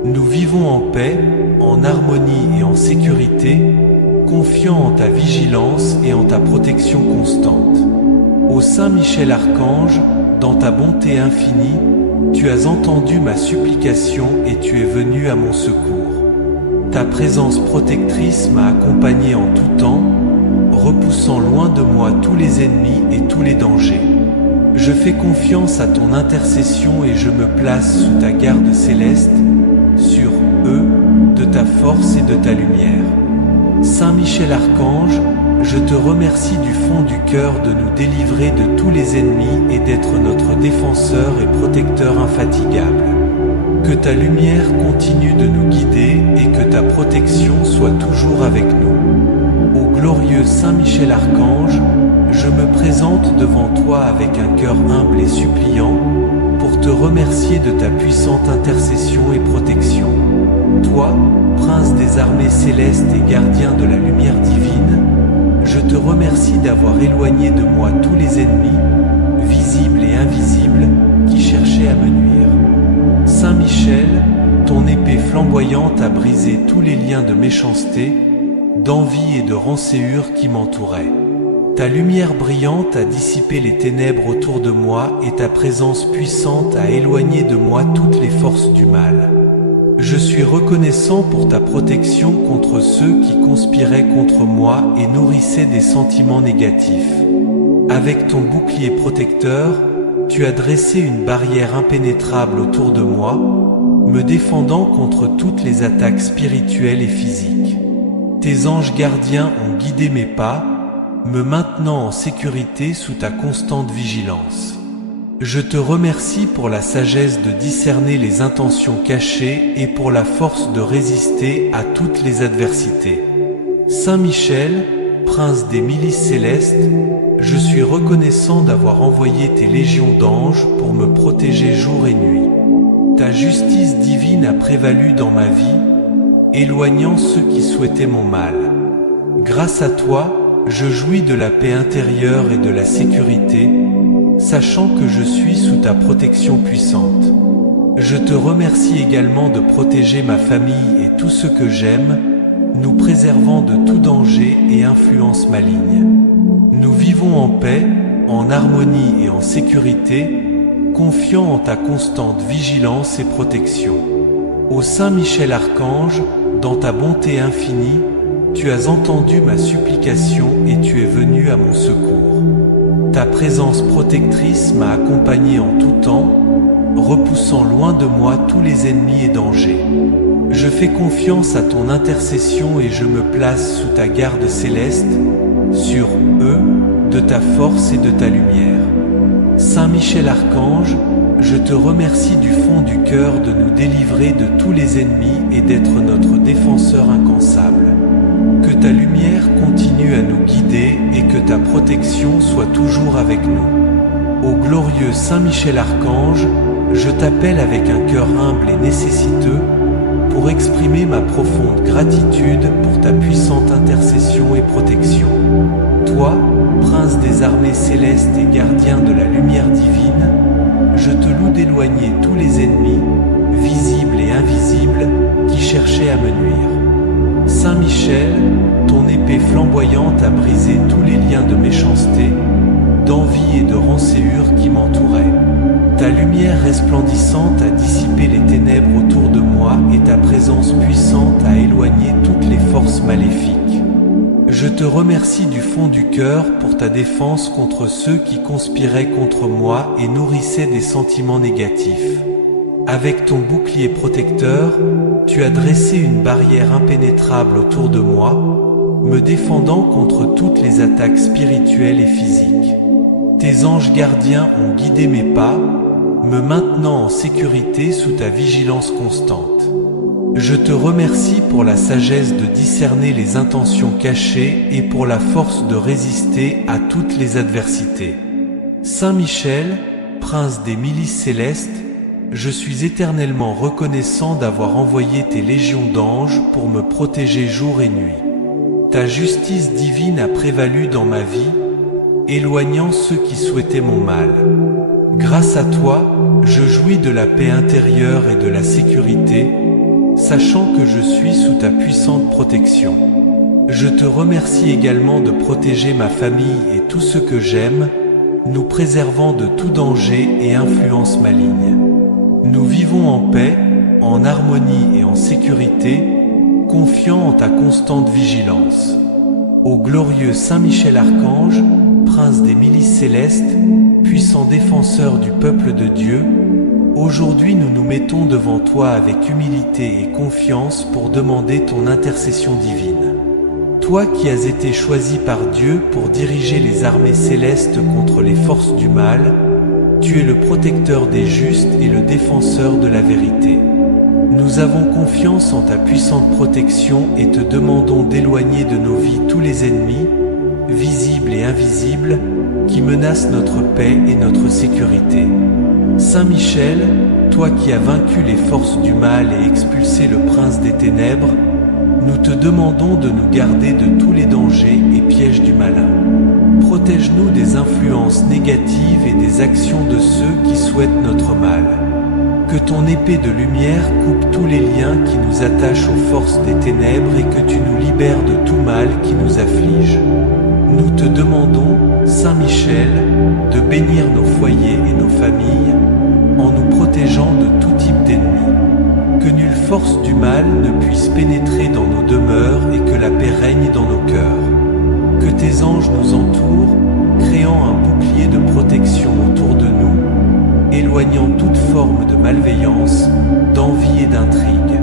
Nous vivons en paix, en harmonie et en sécurité, confiants en ta vigilance et en ta protection constante. Ô Saint Michel Archange, dans ta bonté infinie, tu as entendu ma supplication et tu es venu à mon secours. Ta présence protectrice m'a accompagné en tout temps, repoussant loin de moi tous les ennemis et tous les dangers. Je fais confiance à ton intercession et je me place sous ta garde céleste, sur eux, de ta force et de ta lumière. Saint Michel Archange, je te remercie du fond du cœur de nous délivrer de tous les ennemis et d'être notre défenseur et protecteur infatigable. Que ta lumière continue de nous guider et que ta protection soit toujours avec nous. Ô glorieux Saint Michel Archange, je me présente devant toi avec un cœur humble et suppliant pour te remercier de ta puissante intercession et protection. Toi, prince des armées célestes et gardien de la lumière divine, je te remercie d'avoir éloigné de moi tous les ennemis, visibles et invisibles, qui cherchaient à me nuire. Saint Michel, ton épée flamboyante a brisé tous les liens de méchanceté, d'envie et de rancéure qui m'entouraient. Ta lumière brillante a dissipé les ténèbres autour de moi et ta présence puissante a éloigné de moi toutes les forces du mal. Je suis reconnaissant pour ta protection contre ceux qui conspiraient contre moi et nourrissaient des sentiments négatifs. Avec ton bouclier protecteur, tu as dressé une barrière impénétrable autour de moi, me défendant contre toutes les attaques spirituelles et physiques. Tes anges gardiens ont guidé mes pas, me maintenant en sécurité sous ta constante vigilance. Je te remercie pour la sagesse de discerner les intentions cachées et pour la force de résister à toutes les adversités. Saint Michel, prince des milices célestes, je suis reconnaissant d'avoir envoyé tes légions d'anges pour me protéger jour et nuit. Ta justice divine a prévalu dans ma vie, éloignant ceux qui souhaitaient mon mal. Grâce à toi, je jouis de la paix intérieure et de la sécurité, sachant que je suis sous ta protection puissante. Je te remercie également de protéger ma famille et tout ce que j'aime, nous préservant de tout danger et influence maligne. Nous vivons en paix, en harmonie et en sécurité, confiants en ta constante vigilance et protection. Ô Saint Michel Archange, dans ta bonté infinie, tu as entendu ma supplication et tu es venu à mon secours. Ta présence protectrice m'a accompagné en tout temps, repoussant loin de moi tous les ennemis et dangers. Je fais confiance à ton intercession et je me place sous ta garde céleste, sur eux, de ta force et de ta lumière. Saint Michel Archange, je te remercie du fond du cœur de nous délivrer de tous les ennemis et d'être notre défenseur incansable. Que ta lumière continue à nous guider et que ta protection soit toujours avec nous. Ô glorieux Saint Michel Archange, je t'appelle avec un cœur humble et nécessiteux pour exprimer ma profonde gratitude pour ta puissante intercession et protection. Toi, prince des armées célestes et gardien de la lumière divine, je te loue d'éloigner tous les ennemis, visibles et invisibles, qui cherchaient à me nuire. Saint Michel, ton épée flamboyante a brisé tous les liens de méchanceté, d'envie et de rancéure qui m'entouraient. Ta lumière resplendissante a dissipé les ténèbres autour de moi et ta présence puissante a éloigné toutes les forces maléfiques. Je te remercie du fond du cœur pour ta défense contre ceux qui conspiraient contre moi et nourrissaient des sentiments négatifs. Avec ton bouclier protecteur, tu as dressé une barrière impénétrable autour de moi, me défendant contre toutes les attaques spirituelles et physiques. Tes anges gardiens ont guidé mes pas, me maintenant en sécurité sous ta vigilance constante. Je te remercie pour la sagesse de discerner les intentions cachées et pour la force de résister à toutes les adversités. Saint Michel, prince des milices célestes, je suis éternellement reconnaissant d'avoir envoyé tes légions d'anges pour me protéger jour et nuit. Ta justice divine a prévalu dans ma vie, éloignant ceux qui souhaitaient mon mal. Grâce à toi, je jouis de la paix intérieure et de la sécurité, sachant que je suis sous ta puissante protection. Je te remercie également de protéger ma famille et tout ce que j'aime, nous préservant de tout danger et influence maligne. Nous vivons en paix, en harmonie et en sécurité, confiants en ta constante vigilance. Ô glorieux Saint Michel Archange, prince des milices célestes, puissant défenseur du peuple de Dieu, aujourd'hui nous nous mettons devant toi avec humilité et confiance pour demander ton intercession divine. Toi qui as été choisi par Dieu pour diriger les armées célestes contre les forces du mal, tu es le protecteur des justes et le défenseur de la vérité. Nous avons confiance en ta puissante protection et te demandons d'éloigner de nos vies tous les ennemis, visibles et invisibles, qui menacent notre paix et notre sécurité. Saint Michel, toi qui as vaincu les forces du mal et expulsé le prince des ténèbres, nous te demandons de nous garder de tous les dangers et pièges du malin. Protège-nous des influences négatives et des actions de ceux qui souhaitent notre mal. Que ton épée de lumière coupe tous les liens qui nous attachent aux forces des ténèbres et que tu nous libères de tout mal qui nous afflige. Nous te demandons, Saint Michel, de bénir nos foyers et nos familles, en nous protégeant de tout type d'ennemis. Que nulle force du mal ne puisse pénétrer dans nos demeures et que la paix règne dans nos cœurs. Que tes anges nous entourent, créant un bouclier de protection autour de nous, éloignant toute forme de malveillance, d'envie et d'intrigue.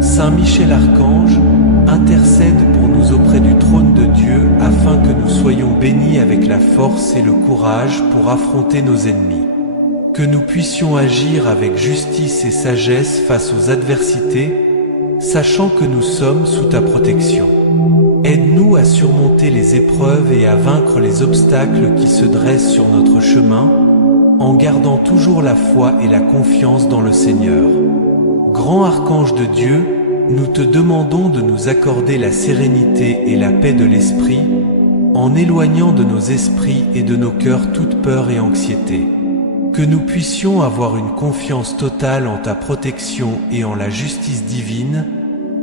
Saint Michel Archange, intercède pour nous auprès du trône de Dieu afin que nous soyons bénis avec la force et le courage pour affronter nos ennemis. Que nous puissions agir avec justice et sagesse face aux adversités, sachant que nous sommes sous ta protection. Aide-nous à surmonter les épreuves et à vaincre les obstacles qui se dressent sur notre chemin, en gardant toujours la foi et la confiance dans le Seigneur. Grand archange de Dieu, nous te demandons de nous accorder la sérénité et la paix de l'esprit, en éloignant de nos esprits et de nos cœurs toute peur et anxiété. Que nous puissions avoir une confiance totale en ta protection et en la justice divine,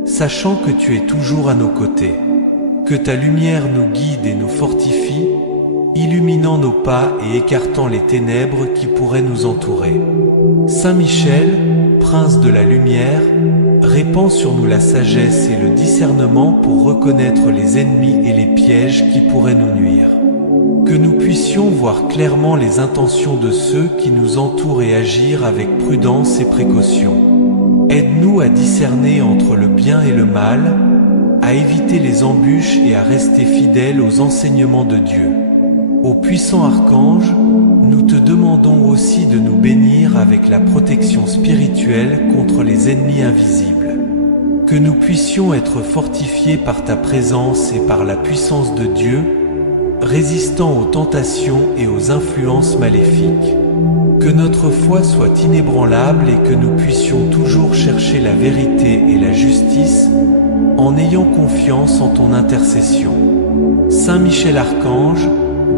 sachant que tu es toujours à nos côtés. Que ta lumière nous guide et nous fortifie, illuminant nos pas et écartant les ténèbres qui pourraient nous entourer. Saint Michel, prince de la lumière, répand sur nous la sagesse et le discernement pour reconnaître les ennemis et les pièges qui pourraient nous nuire. Que nous puissions voir clairement les intentions de ceux qui nous entourent et agir avec prudence et précaution. Aide-nous à discerner entre le bien et le mal, à éviter les embûches et à rester fidèles aux enseignements de Dieu. Ô puissant archange, nous te demandons aussi de nous bénir avec la protection spirituelle contre les ennemis invisibles. Que nous puissions être fortifiés par ta présence et par la puissance de Dieu, résistant aux tentations et aux influences maléfiques. Que notre foi soit inébranlable et que nous puissions toujours chercher la vérité et la justice, en ayant confiance en ton intercession. Saint Michel Archange,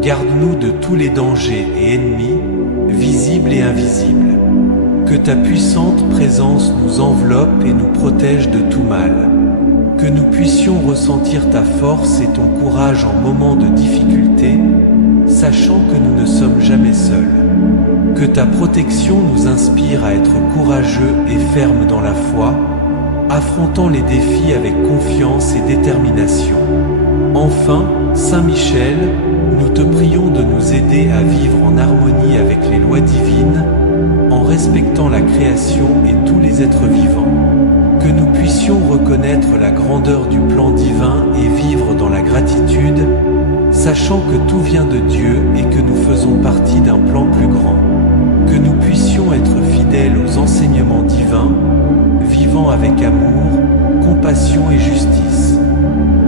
garde-nous de tous les dangers et ennemis, visibles et invisibles. Que ta puissante présence nous enveloppe et nous protège de tout mal. Que nous puissions ressentir ta force et ton courage en moments de difficulté, sachant que nous ne sommes jamais seuls. Que ta protection nous inspire à être courageux et fermes dans la foi, affrontant les défis avec confiance et détermination. Enfin, Saint Michel, nous te prions de nous aider à vivre en harmonie avec les lois divines, en respectant la création et tous les êtres vivants. Que nous puissions reconnaître la grandeur du plan divin et vivre dans la gratitude, sachant que tout vient de Dieu et que nous faisons partie d'un plan plus grand. Que nous puissions être fidèles aux enseignements divins, vivant avec amour, compassion et justice.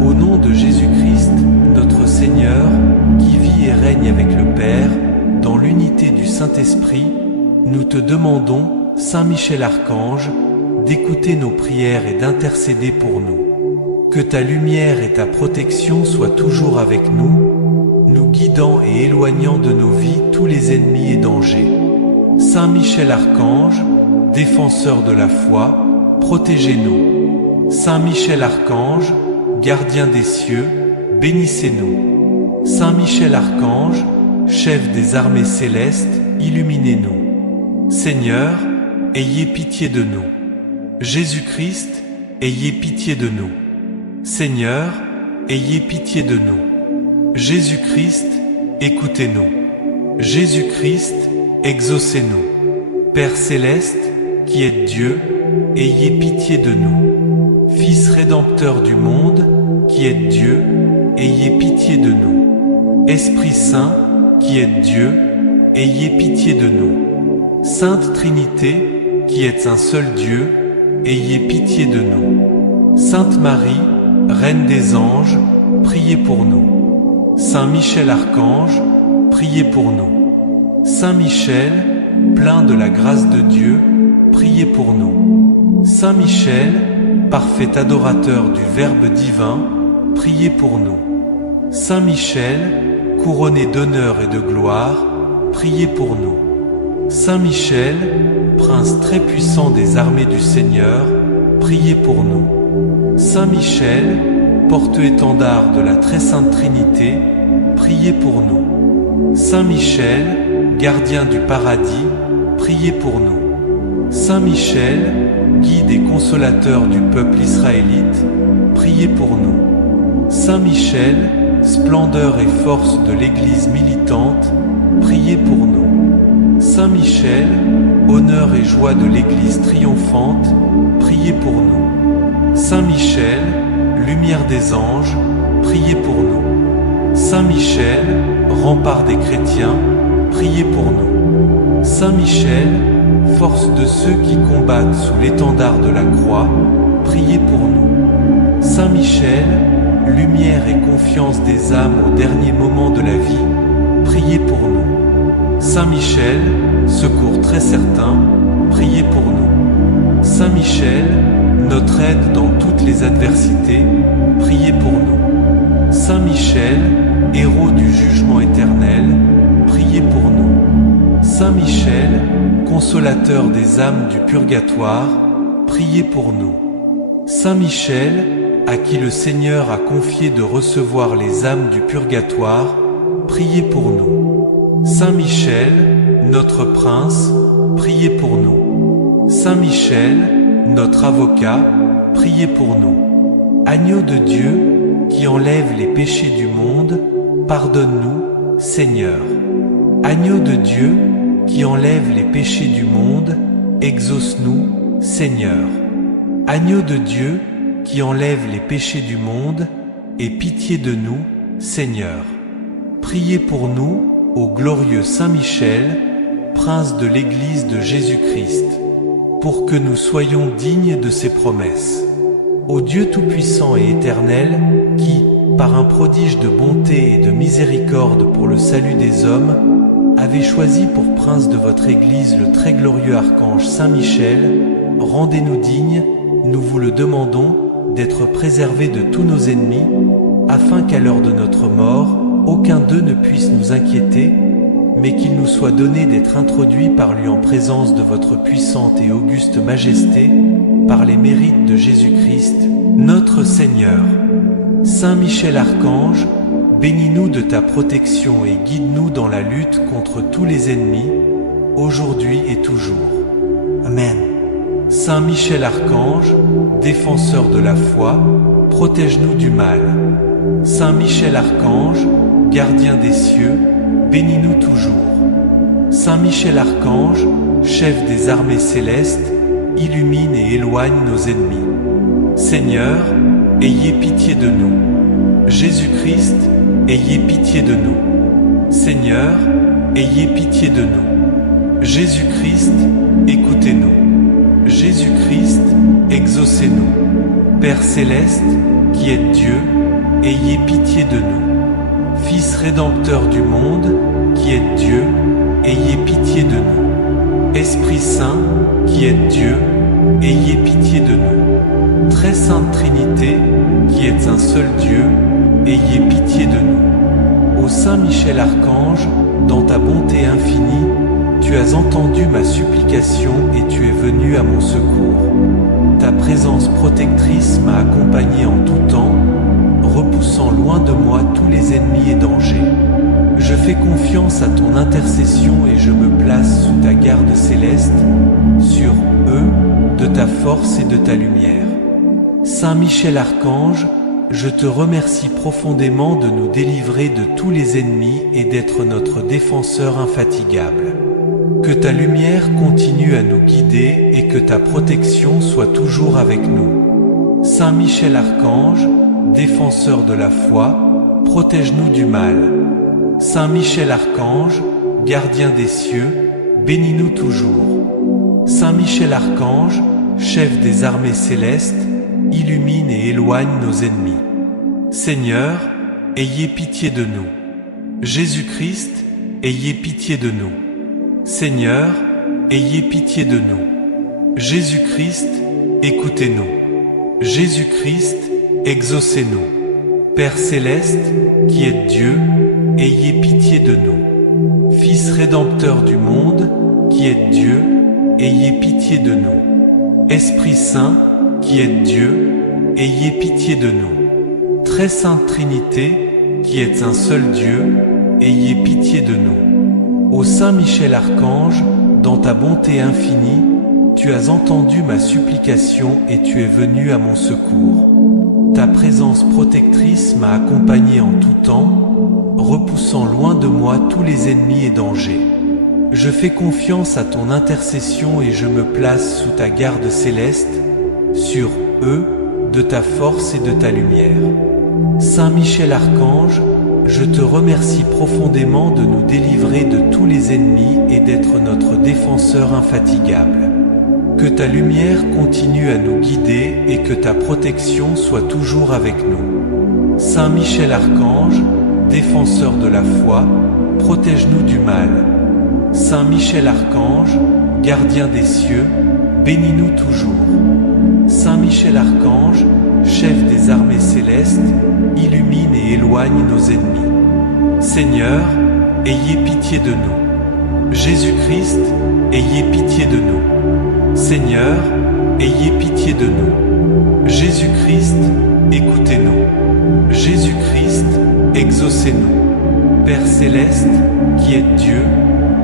Au nom de Jésus-Christ, notre Seigneur, qui vit et règne avec le Père, dans l'unité du Saint-Esprit, nous te demandons, Saint Michel Archange, d'écouter nos prières et d'intercéder pour nous. Que ta lumière et ta protection soient toujours avec nous, nous guidant guidant et éloignant de nos vies tous les ennemis et dangers. Saint Michel Archange, défenseur de la foi, protégez-nous. Saint Michel Archange, gardien des cieux, bénissez-nous. Saint Michel Archange, chef des armées célestes, illuminez-nous. Seigneur, ayez pitié de nous. Jésus-Christ, ayez pitié de nous. Seigneur, ayez pitié de nous. Jésus-Christ, écoutez-nous. Jésus-Christ, exaucez-nous. Père céleste, qui êtes Dieu, ayez pitié de nous. Fils rédempteur du monde, qui êtes Dieu, ayez pitié de nous. Esprit Saint, qui êtes Dieu, ayez pitié de nous. Sainte Trinité, qui êtes un seul Dieu, ayez pitié de nous. Sainte Marie, Reine des anges, priez pour nous. Saint Michel Archange, priez pour nous. Saint Michel, plein de la grâce de Dieu, priez pour nous. Saint Michel, parfait adorateur du Verbe divin, priez pour nous. Saint Michel, couronné d'honneur et de gloire, priez pour nous. Saint Michel, prince très puissant des armées du Seigneur, priez pour nous. Saint Michel, porte-étendard de la très sainte Trinité, priez pour nous. Saint Michel, gardien du paradis, priez pour nous. Saint Michel, guide et consolateur du peuple israélite, priez pour nous. Saint Michel, splendeur et force de l'Église militante, priez pour nous. Saint Michel, honneur et joie de l'Église triomphante, priez pour nous. Saint Michel, lumière des anges, priez pour nous. Saint Michel, rempart des chrétiens, priez pour nous. Saint Michel, force de ceux qui combattent sous l'étendard de la croix, priez pour nous. Saint Michel, lumière et confiance des âmes au dernier moment de la vie, priez pour nous. Saint Michel, secours très certain, priez pour nous. Saint Michel, notre aide dans toutes les adversités, priez pour nous. Saint Michel, héros du jugement éternel, priez pour nous. Saint Michel, consolateur des âmes du purgatoire, priez pour nous. Saint Michel, à qui le Seigneur a confié de recevoir les âmes du purgatoire, priez pour nous. Saint Michel, notre prince, priez pour nous. Saint Michel, notre avocat, priez pour nous. Agneau de Dieu, qui enlève les péchés du monde, pardonne-nous, Seigneur. Agneau de Dieu, qui enlève les péchés du monde, exauce-nous, Seigneur. Agneau de Dieu, qui enlève les péchés du monde, aie pitié de nous, Seigneur. Priez pour nous, ô glorieux Saint Michel, prince de l'Église de Jésus-Christ, pour que nous soyons dignes de ses promesses. Ô Dieu tout-puissant et éternel, qui, par un prodige de bonté et de miséricorde pour le salut des hommes, avez choisi pour prince de votre Église le très glorieux archange Saint Michel, rendez-nous dignes, nous vous le demandons, d'être préservés de tous nos ennemis, afin qu'à l'heure de notre mort, aucun d'eux ne puisse nous inquiéter, mais qu'il nous soit donné d'être introduits par lui en présence de votre puissante et auguste majesté, par les mérites de Jésus-Christ, notre Seigneur. Saint Michel Archange, bénis-nous de ta protection et guide-nous dans la lutte contre tous les ennemis, aujourd'hui et toujours. Amen. Saint Michel Archange, défenseur de la foi, protège-nous du mal. Saint Michel Archange, gardien des cieux, bénis-nous toujours. Saint Michel Archange, chef des armées célestes, illumine et éloigne nos ennemis. Seigneur, ayez pitié de nous. Jésus-Christ, ayez pitié de nous. Seigneur, ayez pitié de nous. Jésus-Christ, écoutez-nous. Jésus-Christ, exaucez-nous. Père céleste, qui êtes Dieu, ayez pitié de nous. Fils rédempteur du monde, qui êtes Dieu, ayez pitié de nous. Esprit Saint, qui êtes Dieu, ayez pitié de nous. Très sainte Trinité, qui êtes un seul Dieu, ayez pitié de nous. Ô Ô Saint Michel Archange, dans ta bonté infinie, tu as entendu ma supplication et tu es venu à mon secours. Ta présence protectrice m'a accompagné en tout temps, repoussant loin de moi tous les ennemis et dangers. Je fais confiance à ton intercession et je me place sous ta garde céleste, sur eux, de ta force et de ta lumière. Saint Michel Archange, je te remercie profondément de nous délivrer de tous les ennemis et d'être notre défenseur infatigable. Que ta lumière continue à nous guider et que ta protection soit toujours avec nous. Saint Michel Archange, défenseur de la foi, protège-nous du mal. Saint Michel Archange, gardien des cieux, bénis-nous toujours. Saint Michel Archange, chef des armées célestes, illumine et éloigne nos ennemis. Seigneur, ayez pitié de nous. Jésus-Christ, ayez pitié de nous. Seigneur, ayez pitié de nous. Jésus-Christ, écoutez-nous. Jésus-Christ, exaucez-nous. Père céleste, qui êtes Dieu, ayez pitié de nous. Fils rédempteur du monde, qui êtes Dieu, ayez pitié de nous. Esprit Saint, qui êtes Dieu, ayez pitié de nous. Très sainte Trinité, qui êtes un seul Dieu, ayez pitié de nous. Ô Saint Michel Archange, dans ta bonté infinie, tu as entendu ma supplication et tu es venu à mon secours. Ta présence protectrice m'a accompagné en tout temps, repoussant loin de moi tous les ennemis et dangers. Je fais confiance à ton intercession et je me place sous ta garde céleste, sur eux, de ta force et de ta lumière. Saint Michel Archange, je te remercie profondément de nous délivrer de tous les ennemis et d'être notre défenseur infatigable. Que ta lumière continue à nous guider et que ta protection soit toujours avec nous. Saint Michel Archange, défenseur de la foi, protège-nous du mal. Saint Michel Archange, gardien des cieux, bénis-nous toujours. Saint Michel Archange, chef des armées célestes, illumine et éloigne nos ennemis. Seigneur, ayez pitié de nous. Jésus-Christ, ayez pitié de nous. Seigneur, ayez pitié de nous. Jésus-Christ, écoutez-nous. Jésus-Christ, exaucez-nous. Père céleste, qui êtes Dieu,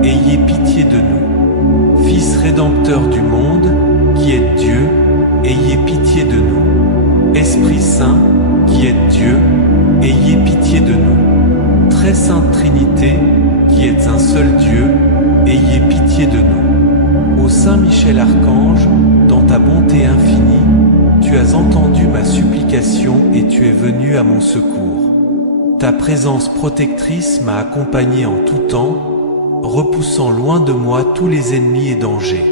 ayez pitié de nous. Fils rédempteur du monde, qui êtes Dieu, ayez pitié de nous. Esprit Saint, qui êtes Dieu, ayez pitié de nous. Très sainte Trinité, qui êtes un seul Dieu, ayez pitié de nous. Ô Saint Michel Archange, dans ta bonté infinie, tu as entendu ma supplication et tu es venu à mon secours. Ta présence protectrice m'a accompagné en tout temps, repoussant loin de moi tous les ennemis et dangers.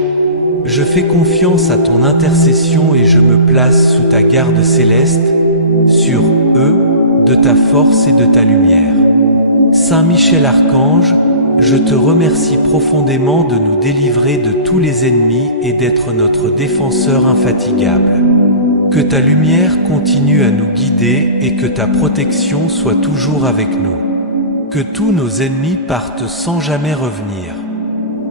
Je fais confiance à ton intercession et je me place sous ta garde céleste, sur eux, de ta force et de ta lumière. Saint Michel Archange, je te remercie profondément de nous délivrer de tous les ennemis et d'être notre défenseur infatigable. Que ta lumière continue à nous guider et que ta protection soit toujours avec nous. Que tous nos ennemis partent sans jamais revenir.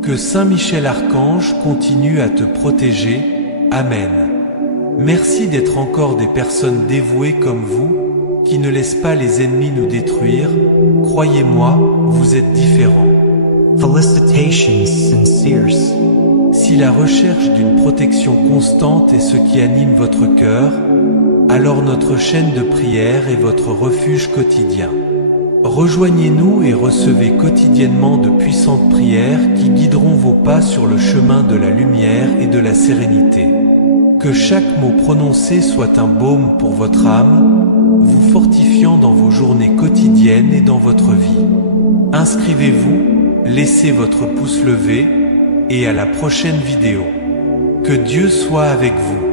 Que Saint Michel Archange continue à te protéger. Amen. Merci d'être encore des personnes dévouées comme vous, qui ne laissent pas les ennemis nous détruire. Croyez-moi, vous êtes différents. Felicitations, sinceres. Si la recherche d'une protection constante est ce qui anime votre cœur, alors notre chaîne de prière est votre refuge quotidien. Rejoignez-nous et recevez quotidiennement de puissantes prières qui guideront vos pas sur le chemin de la lumière et de la sérénité. Que chaque mot prononcé soit un baume pour votre âme, vous fortifiant dans vos journées quotidiennes et dans votre vie. Inscrivez-vous, laissez votre pouce levé, et à la prochaine vidéo. Que Dieu soit avec vous.